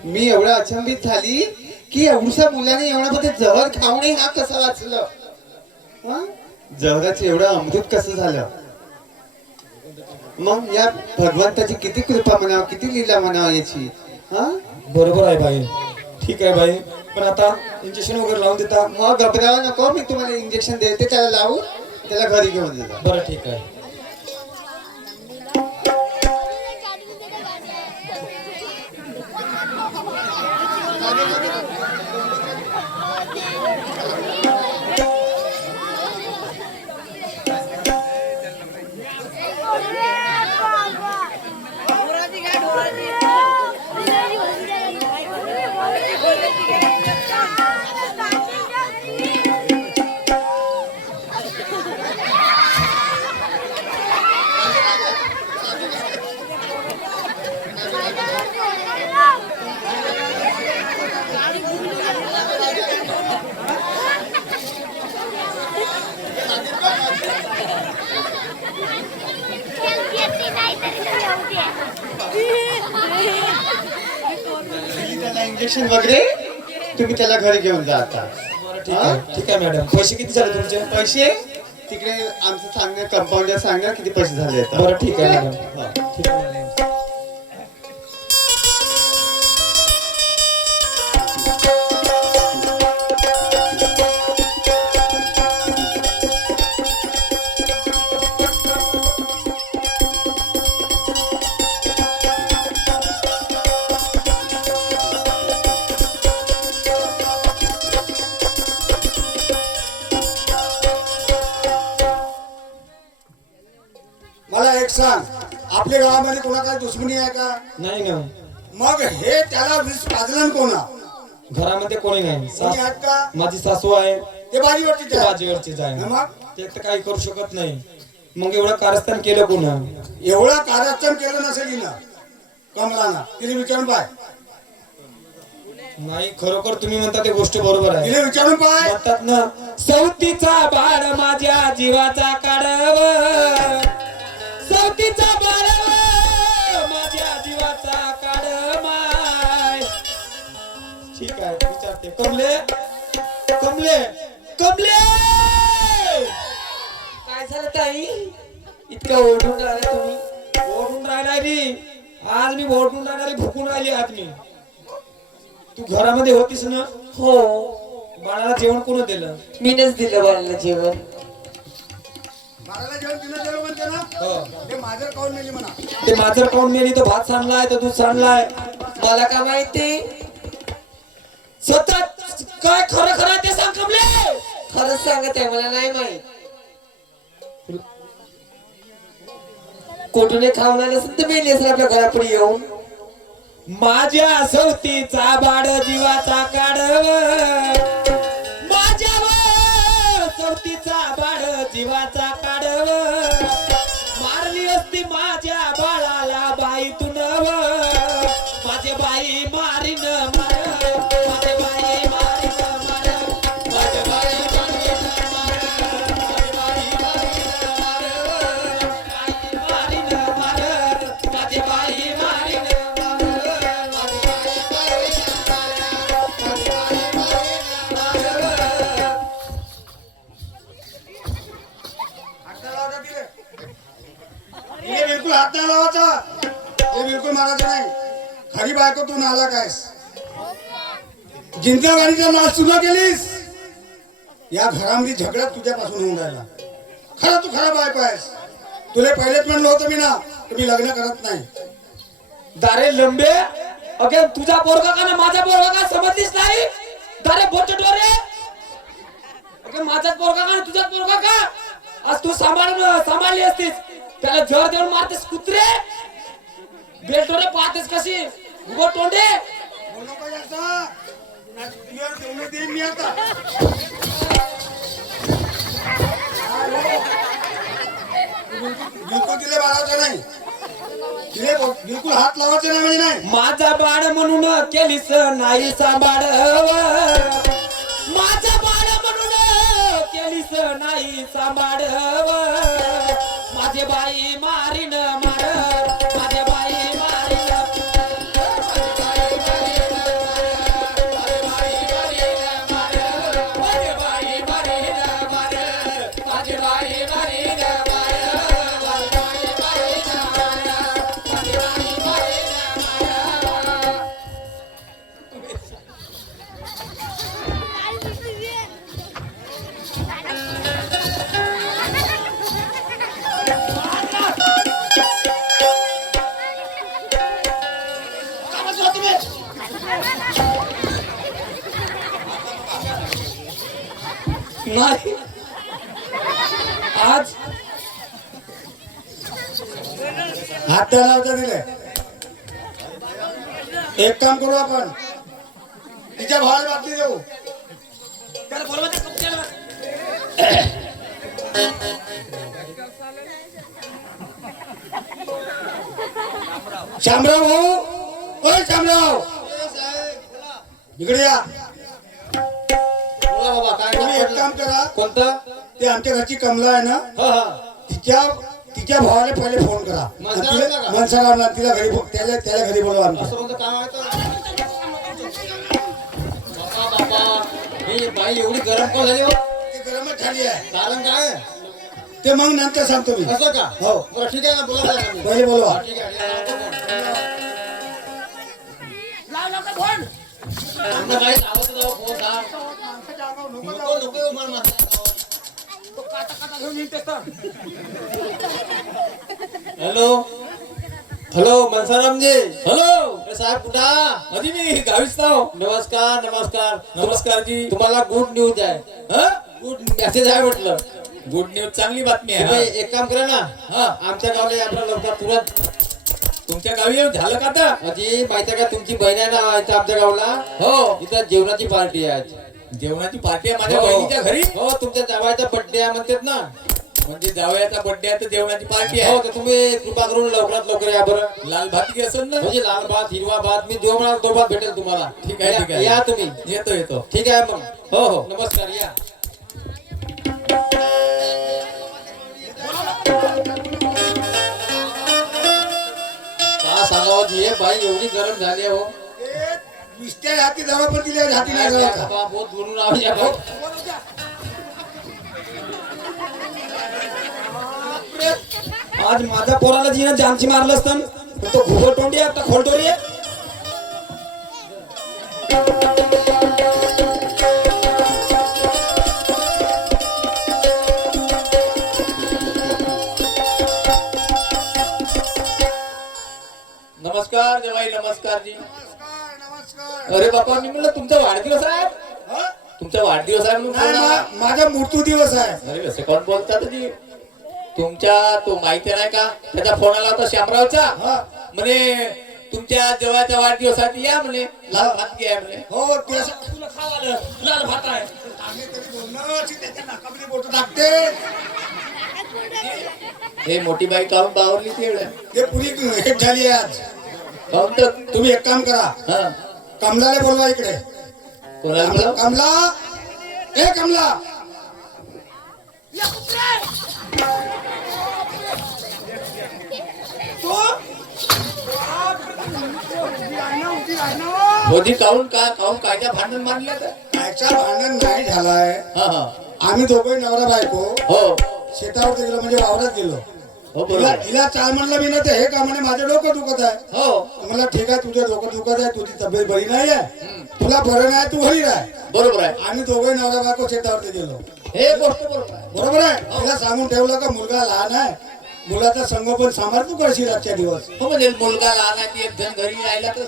मी एवढा अचंबित झाली की एवढ्या मुलाने एवढा मध्ये जहर खाऊनही हा कसा वाचलं. हा? जहराचं एवढं अमृत कसं झालं. मग या भगवंताची किती कृपा म्हणावं, किती लीला म्हणावं याची. हा बरोबर आहे बाई, ठीक आहे बाई, पण आता इंजेक्शन वगैरे लावून देता. मग घबरावा नको, मी तुम्हाला इंजेक्शन देते त्याला लावून त्याला घरी घेऊन जातो. बरं ठीक आहे. त्याला इंजेक्शन वगैरे तुम्ही त्याला घरी घेऊन जा आता. ठीक आहे, ठीक आहे मॅडम. पैसे किती झाले तुमचे? पैसे तिकडे आमचं सांगणार, कंपाऊंडर सांगणार किती पैसे झाले आता. बरं ठीक आहे मॅडम. हा. ठीक आहे मॅडम. मला एक सांग, आपल्या गावामध्ये कोणा काही दुश्मनी आहे का? नाही ना, मग हे त्याला विष पाजलं कोणा? घरामध्ये कोणी नाही. कोणी आहेत का? माझी सासू आहे, ते बाजीवरती ते बाजीवरचीच आहे. मग ते तर काही करू शकत नाही. मग एवढं कारस्थान केलं कोणा? एवढा कारस्थान केलं नसेल हिनं, कमलाना. तिने विचारून पाय, नाही खरोखर तुम्ही म्हणता ते गोष्ट बरोबर आहे. तिने विचारून पाय. म्हणतात ना, सवतीचा बाळ माझ्या जीवाचा काढव, सवतीचा बाळ माझ्या जीवाचा काढ माय. ठीक आहे, विचारते. कमले कमले कमले, काय झालं ताई, इतक्या ओरडून राहिला तुम्ही. ओरडून राहिलाय री. आज मी ओरडून राहिणारी, भुकून राहिली आज मी. तू घरामध्ये होतीस ना? हो, बाळाला जेवण कोण दिलं? मीनच दिलं बाळाला जेवण. बाळाला जेवण तिनं दिलं म्हणते ना, हो. ते माझं काऊन मेली म्हणा. ते माझं काऊन मेली? तर भात सांडलाय, तर दूध सांडलाय. मला काय माहिती. सतत काय खरं खरं ते सांग कमले. खरंच सांगत आहे, मला नाही माहित. कोठून खाऊन आलं असेल तर मेली असेल आपल्या घरापुढे येऊन. माझ्या सवतीचा बाळ जीवाचा काढव, माझ्या सवतीचा बाळ जीवाचा काढव, मारली असती माझ्या बाळाला बाई तू नव, माझे बाई मारीन मार, माझे बाई मारीन मार, माझे बाई मारीन मार, माझे बाई मारीन मार, माझे बाई मारीन मार, माझे हात नाही लावायचा तिले. तिले बिलकुल हात नाही लावायचा. ते बिलकुल मारायचं नाही. खरी बायको तू नाला कायस, जिंक्या गाडीचा नाच सुद्धा केलीस. या घरामध्ये झगडा तुझ्यापासून होऊन राहिला. खरं तू खरा बायको आहेस. तुला पहिलेच म्हणलं होतं मी ना, तुम्ही लग्न करत नाही. दारे लंबे, अगे तुझा पोरगा का ना माझा पोरगा का समजलीस नाही? दारे बोट डोरे, अगे माझाच पोरगा का ना तुझाच पोरगा का? आज तू सांभाळली असतीस. त्याला जर देऊन मारतेस कुत्रे, बेलटोरे पाहतेस कशी उभं तोंडे. बोलू का जास्त? तुला तेवढं देईन मी आता. बिलकुल तिला बाळाचं नाही. तिले बिलकुल हात लावायचे नाही म्हणजे नाही. माझा बाळ म्हणून केलीस नाही सांभाळ, माझा बाळ म्हणून म्हैस नाही सांभाळव माझे बाई मारीन मार माझे बाई मारीन नाही आज हात त्या लावता दिले. एक काम करू आपण, तिच्या भावाला बातमी देऊ. त्याला बोलवा त्या कपड्याला. शामराव भाऊ, ओय शामराव इकडे या. बोला बाबा काय तुम्ही काम एक काम करा, कोणतं ते आमच्या घरची कमला आहे ना, हा हा तिच्या भावाला पहिले फोन करा. मनसरावला का? मनसरावला तिला घरी त्याला घरी बोलवा आमच्या. असं कोणतं काम आहे तर बाबा बाबा ही बाई एवढी गरम का झाली हो ते गरमच झाली आहे. कारण काय ते मग नंतर सांगतो मी. असं का हो. बरं ठीक आहे ना बोला ना मी. पहिले बोलवा. हा, ठीक आहे आमचं काही नावाचं जाऊ फोन नको नको मला माहिती. Hello hello Mansaramji. हॅलो साहेब कुठा आधी मी गावीच नाव. नमस्कार नमस्कार नमस्कार जी. तुम्हाला गुड न्यूज आहे. हा गुड मेसेज आहे म्हटलं. गुड न्यूज चांगली बातमी आहे. तुम्ही हा. एक काम करा ना हा. आमच्या गावाला या आपला लवकर तुरंत. तुमच्या गावी येऊन झालं का आता? अजी माहिती आहे का तुमची बहीण आहे ना इथं आमच्या गावाला. हो इथं जेवणाची पार्टी आहे आज. जेवणाची पार्टी आहे माझ्या हो. बहिणीच्या घरी. हो तुमच्या जावायचा बर्थडे आहे म्हणतात ना. म्हणजे जावयाचा बर्थडे आहे तर जेवणाची पार्टी हो आहे. तर तुम्ही कृपा करून लवकरात लवकर या बरं. लाल भाती असेल ना? म्हणजे लाल भात हिरवा भात मी जो म्हणाल तो भात भेटेल तुम्हाला. ठीक आहे ठीक आहे. या तुम्ही. येतो येतो. ठीक आहे मग. हो हो. नमस्कार या. का सांगावं जी हे बाई एवढी गरम झाली आहे हो. नुसत्या हाती जावा पण तिला हाती नाही काय जायचा. बाबा बहुत दुरून आवाज या बाई. आज माझ्या पोराला जिने जामची मारलं असतं तो घुबड तोंडी आहे आता खोलटोरी आहे. नमस्कार जवाई नमस्कार जी. नमस्कार. अरे बापा मी म्हणलं तुमचा वाढदिवस आहे. हा? तुमचा वाढदिवस आहे म्हणून नाही, फोन आला. माझा मृत्यू दिवस आहे. अरे असं कोण बोलतात जी? तुमच्या तो माहिती नाही का त्याचा फोन आला होता श्यामरावचा. हा. म्हणे तुमच्या जवळच्या वाढदिवसासाठी या म्हणे लाल भात घ्या म्हणे. हो ते तुला खावालं लाल भात आहे. आम्ही तरी बोलणं, अशी त्याच्या नाकामध्ये बोटं टाकते. हे मोठी बाई काहून बावरली ती एवढ्या ते पुरी हेट झाली आहे आज. काहून तर तुम्ही एक काम करा, हा कमलाला बोलवा इकडे. कोणाला बोलाव? कमला, ए कमला. मोदी काहून कायच्या भांडण मारल्या तर? कायचा भांडण नाही झालाय. हा हा आम्ही दोघे नवरा बायको हो शेतावरती गेलो म्हणजे वावरात गेलो. हो तिला बरोबर तिला चाल म्हणलं मी ना ते हे का म्हणे माझं डोकं दुखत आहे. हो मला ठीक आहे तुझं डोकं दुखत आहे, तुझी तब्येत बरी नाही आहे, तुला बरं नाही, तू घरी राह. बरोबर आहे. आम्ही दोघे नवरा बायको शेतावरती गेलो. हे गोष्ट बरोबर आहे. बरोबर आहे. तिला सांगून ठेवलं का मुलगा लहान आहे, मुलाचा संगोपन सांभाळ तू करशील आजच्या दिवस. हो म्हणजे मुलगा लहान आहे ती एक जण घरी राहिला तर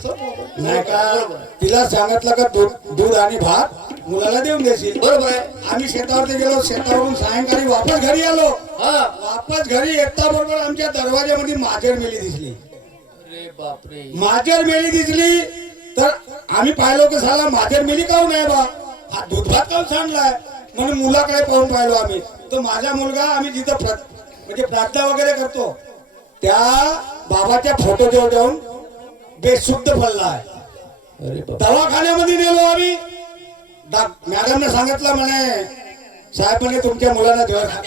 नाही का बरोबर आहे. तिला सांगितलं का दूध आणि भात मुलाला देऊन देशील. बरोबर आहे. आम्ही शेतावरती गेलो, शेतावरून सायंकाळी वापस घरी आलो. हा वापस घरी येता बरोबर आमच्या दरवाज्यामध्ये माजर मेली दिसली. अरे बापरे माजर मेली दिसली तर आम्ही पाहिलो की साला माजर मेली काहून आहे बा, हा दूध भात काहून सांडलाय म्हणून मुलाकडे पाहून पाहिलो आम्ही. तो माझा मुलगा आम्ही जिथं म्हणजे प्रार्थना वगैरे करतो त्या बाबाच्या फोटो देऊन बेशुद्ध पडलाय. अरे बाप दवाखान्यामध्ये नेलो आम्ही. मॅडमने सांगितलं म्हणे साहेब म्हणे तुमच्या मुलाला जहर खा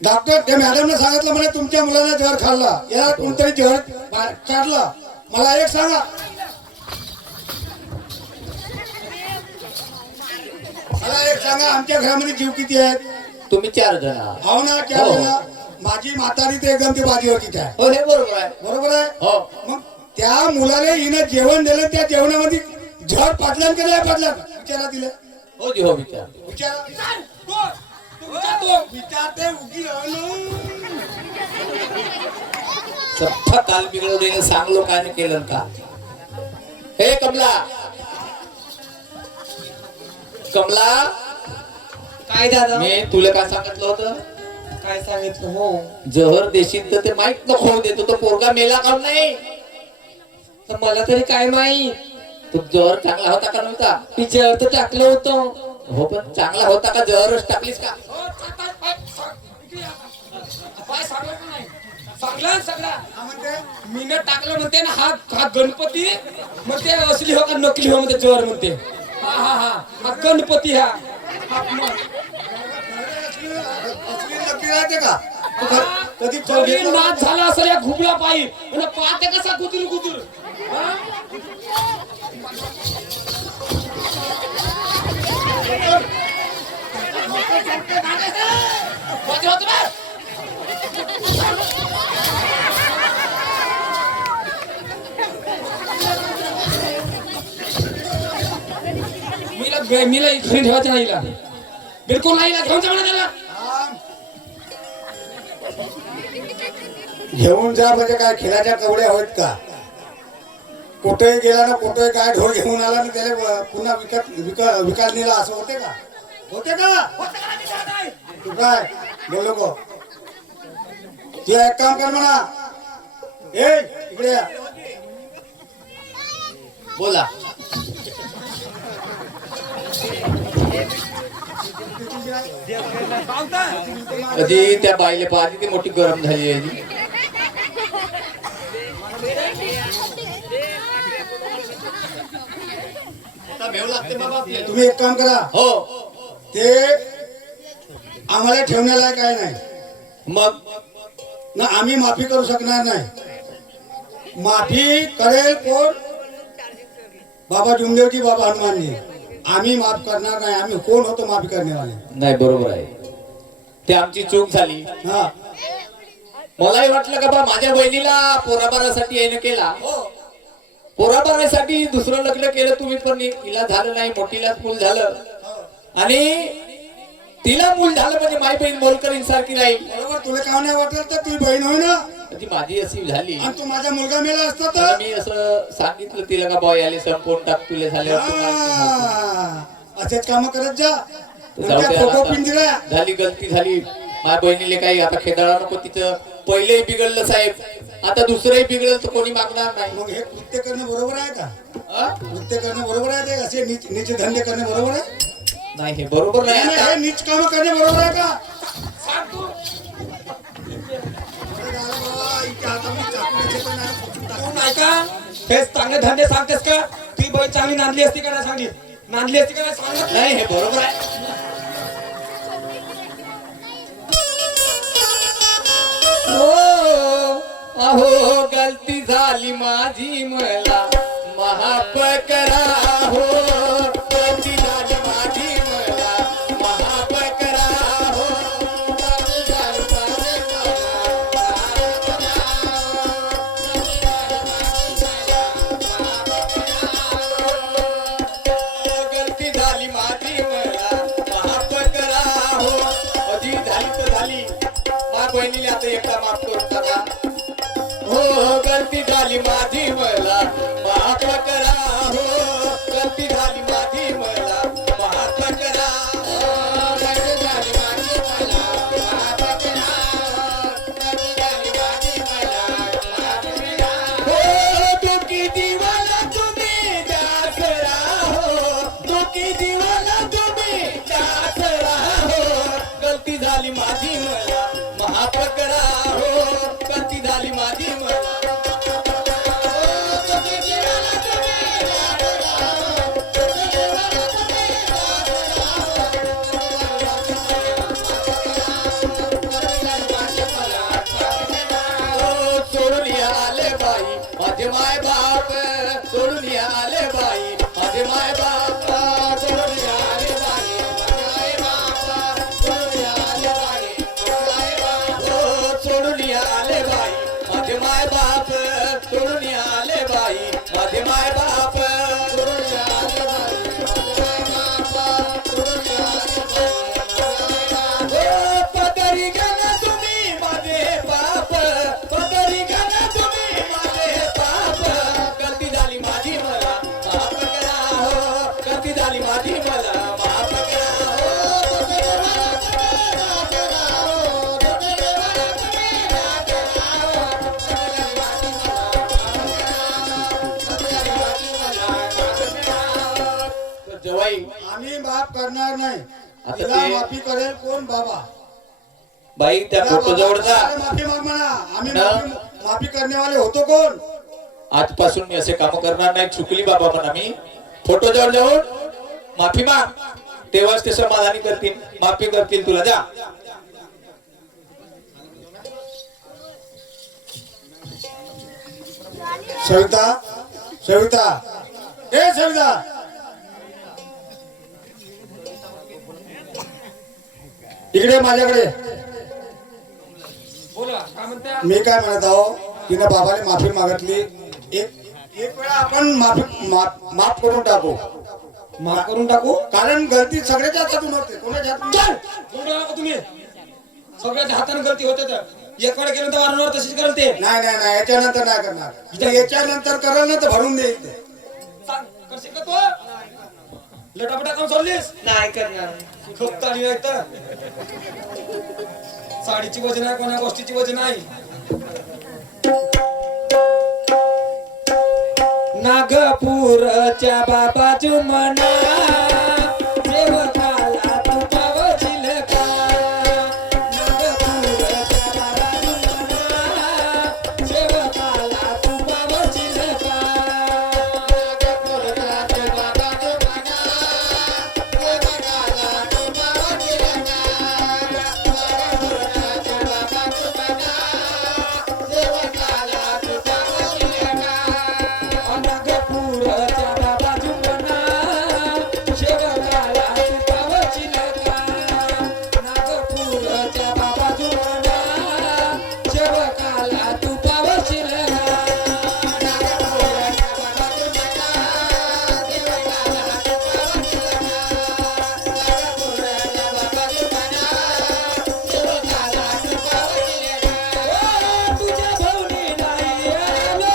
डॉक्टर त्या मॅडमने सांगितलं म्हणे तुमच्या मुलाला जहर खाल्ला याला कोणतरी जहर काढला मला एक सांगा मला एक सांगा आमच्या घरामध्ये जीव किती आहेत तुम्ही 4 जण आहात. हो ना क्या हो. ना माझी म्हातारी ते एकदम ती बाजीवरतीच आहे हो हे बरोबर आहे. बरोबर आहे हो मग त्या मुलाला हिनं जेवण दिलं त्या जेवणामध्ये झड पाटलं की नाही पाटलं विचारा दिलं हो जी हो विचार. विचारते उगी सप्पा काल बिघडवलेलं सांगलो काय नाही केलं का. हे कमला कमला काय दादा मी तुला काय सांगितलं होतं काय सांगितलं हो जहर देशील तर ते माहित नको होऊ देतो तो पोरगा मेला का नाही. तर मला तरी काय माहित तो जहर चांगला होता का नव्हता. तिच्यावर तर टाकलं होतं हो पण चांगला होता का जहरच टाकलीस का. सांगला सगळा मीनं टाकलं म्हणते ना हा गणपती म्हणते असली हो का नकली हो म्हणते जोर म्हणते हा गणपती हा नक्की राहते का कधी कधी नाच झाला असेल या घुबला पायी म्हणजे पाहते कसा गुदूर गुदूर मीला घरी ठेवायचं नाही हिला. बिलकुल नाही हिला घेऊन जा म्हणा त्याला घेऊन जा म्हणजे काय खेळाच्या कवड्या होत का कुठेही गेला ना कुठेही काय ढोल घेऊन आला ना त्याला पुन्हा विकास नेला असं होते का तू काय बोललो को तू एक काम कर म्हणा ए इकडे या. बोला कधी त्या बाईले पाहिजे ती मोठी गरम झाली आहे ती. आता भेव लागते बाबा आपल्याला. तुम्ही एक काम करा हो ते आम्हाला ठेवण्याला काय नाही मग ना आम्ही माफी करू शकणार नाही माफी करेल कोण बाबा जुमदेवजी बाबा हनुमानजी आम्ही माफ करणार नाही आम्ही कोण होतो माफी करण्यावाले नाही बरोबर आहे ते आमची चूक झाली. हा मलाही वाटलं का बा माझ्या बहिणीला पोराबारासाठी येणं केला पोराबारासाठी दुसरं लग्न केलं तुम्ही पण तिला झालं नाही मोठीलाच मूल झालं आणि तिला मूल झालं म्हणजे माई बहीण मोलकरीन सारखी राहील. बरोबर तुला काय नाही वाटलं तर तुझी बहीण होय ना ती माझी अशी झाली आणि तू माझा मुलगा मेला असता तर तर मी असं सांगितलं तिला का बॉय आले संपवून टाक तुला झाल्यावर तू मारती नव्हती. हा, असेच काम करत जा तर जाऊ नंतर द्या फोटो आता. पिंजरा झाली गलती झाली माझ्या बहिणीले काही आता खेदाळा नको तिचं पहिलेही बिघडलं साहेब आता दुसरंही बिघडलं तर कोणी मागणार नाही. मग हे कृत्य करणं बरोबर आहे का अ? कृत्य करणं बरोबर आहे ते असे नीच धंदे करणे बरोबर आहे नाही हे बरोबर नाही नाही, आता. हे नीच काम करणे बरोबर आहे का तू नाही का हेच चांगले धंदे सांगतेस का ती बाई चांगली नांदली असती का नाही सांगली नांदली असती का नाही सांगत नाही हे बरोबर आहे. हो अहो गलती झाली माझी मला माफ करा हो गलती झाली माझी मला माफ करा हो गलती झाली माझी गलती झाली माझी मला माफ करा हो कधी झाली तर झाली माझ्या बहिणीने आता एकदा माफ करून टाका हो गलती झाली माझी मला माफ करा हो गलती झाली माझी मला माफ करा हो, गलती झाली माझी मला माफ करा गलती झाली माझी मला माफ करा हो दुखी जीवाला तुम्ही जासरा हो दुखी जीवाला तुम्ही जासरा हो गलती झाली माझी मला माफ करा हो गलती झाली माझी मला माझे माय बाप सोडून आले बाई माझे माय बाप सोडून आले बाई माझे माय बाप सोडून आले बाई सोडून आले बाई माझे माय बाप सोडून आले बाई माझे माय बाप सोडून आले बाई पदरी घाला तुम्ही माझे बाप पदरी घाला तुम्ही माझे बाप गलती झाली माझी मला माफ करा हो गलती झाली माझी मला माफ करा हो जवाई आम्ही माफ करणार नाही आता तिला ते- माफी करेल कोण बाबा बाई त्या फोटो जवळ जा तिला माफी माग म्हणा आम्ही ना. माफी करण्यावाले होतो कोण आजपासून मी असे काम करणार नाही चुकली बाबा म्हणा मी फोटो जवळ जाऊन माफी माग तेव्हाच ते समाधानी करतील माफी करतील तुला जा सविता सविता ए सविता इकडे माझ्याकडे बोला काय म्हणता मी काय म्हणत आहो तिने बाबाने माफी मागितली एक वेळा आपण माफ करून टाकू माफ करून टाकू कारण गलती सगळ्याच्या हातातून होते कोणाच्या हातून चल बोलू नका तुम्ही सगळ्याच्या हाताने गलती होते तर एक वेळ केलं तर वारंवार तशीच करेल ते नाही नाही नाही याच्यानंतर नाही करणार जर याच्यानंतर कराल ना तर भरून देईल ते सांग करशील का तू लटापटा काम सोडलीस नाही करणार खूप ताणी नाही तर साडीची वजन आहे कोणा गोष्टीची वजन नाही नागपूरच्या बाबाजू म्हणा सेवकाला तू पावशील का नागपूरच्या बाबाजू म्हणा सेवकाला तू पावशील का नागपूरच्या बाबाजू म्हणा सेवकाला तू पावशील का नागपूरच्या बाबाजू म्हणा सेवकाला तू पावशील का नागपूरच्या बाबाजू म्हणा सेवकाला तू पावशील का नागपूरच्या बाबाजू म्हणा सेवकाला तू पावशील का नागपूरच्या बाबाजू म्हणा सेवकाला तू पावशील का नागपूरच्या बाबाजू म्हणा सेवकाला तू पावशील का तुझ्या भाऊनी नाही आलो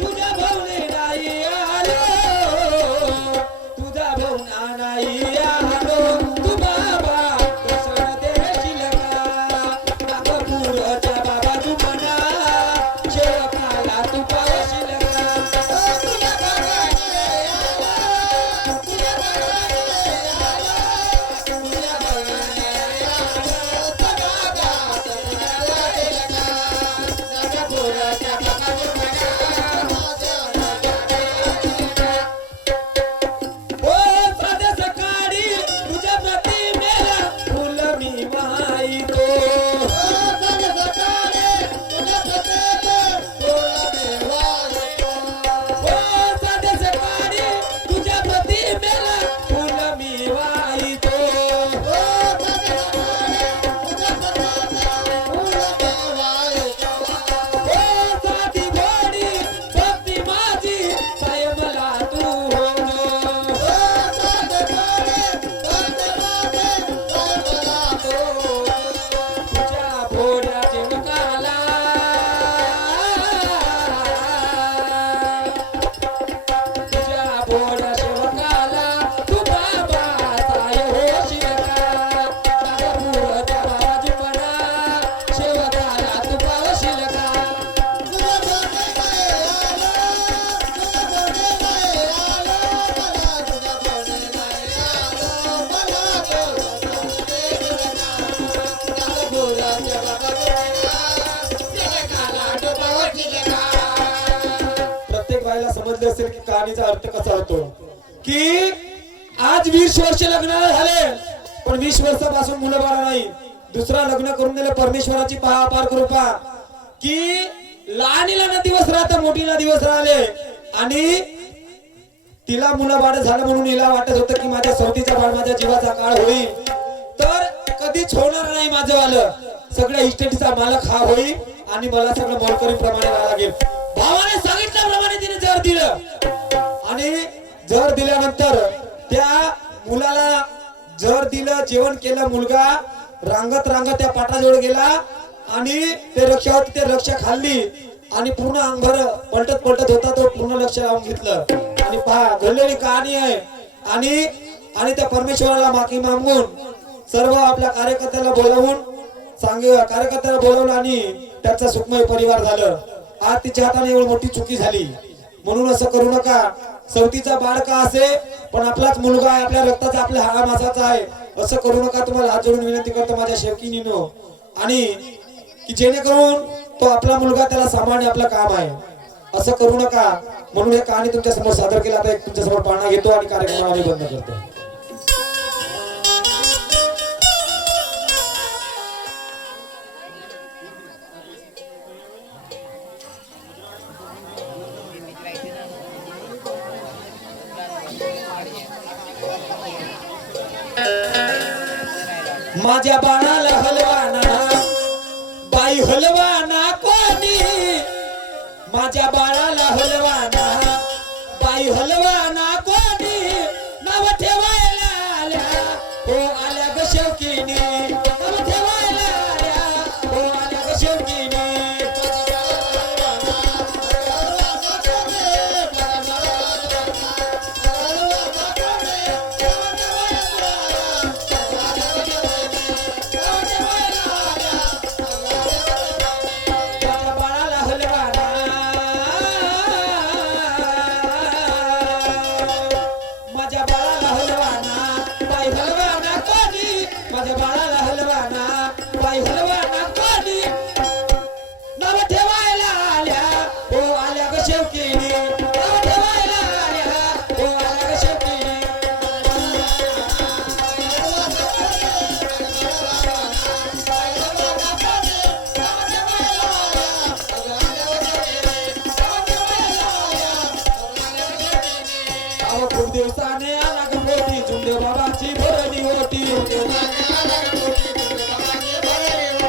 तुझ्या भाऊने नाही आलो तुझा भाऊना नाही आलो तू बाबा कसं देशील का नागपूरच्या बाबाजू म्हणा सेवकाला तू पावशील का तुझ्या भावाने आलो तुझ्या भावाने आलो तुझ्या भावाने आलो तर बाबा कसं वाटेल का नागपूरच्या बाबाजू म्हणा ओ साध्या सकाळी तुझ्या प्रतिमेला फुल मी वाहितो साध्या सकाळी तुझ्या प्रतिमेला फुल मी वाहितो ओ साध्या सकाळी तुझ्या प्रतिमेला फुल मी वाहितो साध्या सकाळी तुझ्या प्रतिमेला फुल मी वाहितो ओ साधी भोळी भक्ती माझी कायमला तू होतो साधी भोळी भक्ती माझी कायमला तू होतो तुझ्या भोळ्या जेवकाला तुझ्या भोळ्या सेवकाला तू बाबा साय होशील का नागपूरच्या बाबाजू म्हणा सेवकाला तू पावशील का तुझ्या भोळे नाही आलो तुझ्या भोळे नाही आलो मला तुझ्या भोळे नाही आलो मला नागपूरच्या बाबाजू म्हणा सेवकाला तू पावशील का प्रत्येक बाईला समजले असेल की कहाणीचा अर्थ कसा होतो की आज 20 वर्ष लग्न झाले पण 20 वर्षापासून मुलं बाळ नाही दुसरा लग्न करून दिले परमेश्वराची पार कृपा की लहानीला ना दिवस राहता मोठीला दिवस राहिले आणि तिला मुलं बाळ झालं म्हणून हिला वाटत होतं की माझ्या सवतीचा बाळ माझ्या जीवाचा काळ होईल तर कधीच होणार नाही माझं वालं सगळ्या इस्टेटीचा मालक हा होईल आणि मला सगळं मोलकरी प्रमाणे व्हायला लागेल भावाने सांगितल्याप्रमाणे तिने जर दिलं आणि जर दिल्यानंतर त्या मुलाला जर दिलं जेवण केलं मुलगा रांगत रांगत त्या पाटाजवळ गेला आणि ते रक्षावरती ते रक्षा खाल्ली आणि पूर्ण अंगभर पलटत पलटत होता तो पूर्ण लक्ष लावून घेतलं आणि पहा घडलेली कहाणी आहे आणि त्या परमेश्वराला माफी मागून सर्व आपल्या कार्यकर्त्याला बोलावून कार्यकर्त्याला बोलावलं आणि त्याचा सुखमय परिवार झालं आज तिच्या हाताने एवढी मोठी चुकी झाली म्हणून असं करू नका सवतीचा बाळ का असे पण आपलाच मुलगा आहे आपल्या रक्ताचा आपल्या हाडा मासाचा आहे असं करू नका तुम्हाला हात जोडून विनंती करतो माझ्या शेवकीनीनो आणि की जेणेकरून तो आपला मुलगा त्याला सांभाळणे आपलं काम आहे असं करू नका म्हणून हे कहाणी तुमच्या समोर सादर केला आता एक तुमच्या समोर पाळणा घेतो आणि कार्यक्रम आम्ही बंद करतो माझ्या बाळाला हलवाना बाई हलवाना कोणी माझ्या बाळाला हलवाना बाई हलवाना कोणी नाव ठेवायला आल्या हो आल्या ग शेवकीने नाव ठेवायला आल्या हो आल्या ग शेवकीने माझ्या बाळाला हलवाना बाई हलवाना कोणी नाव ठेवायला आल्या हो आल्या ग शेवकीने नाव ठेवायला आल्या हो आल्या ग शेवकीने खूप दिवसाने आला गंगोटी झुंडे बाबाची भरली होती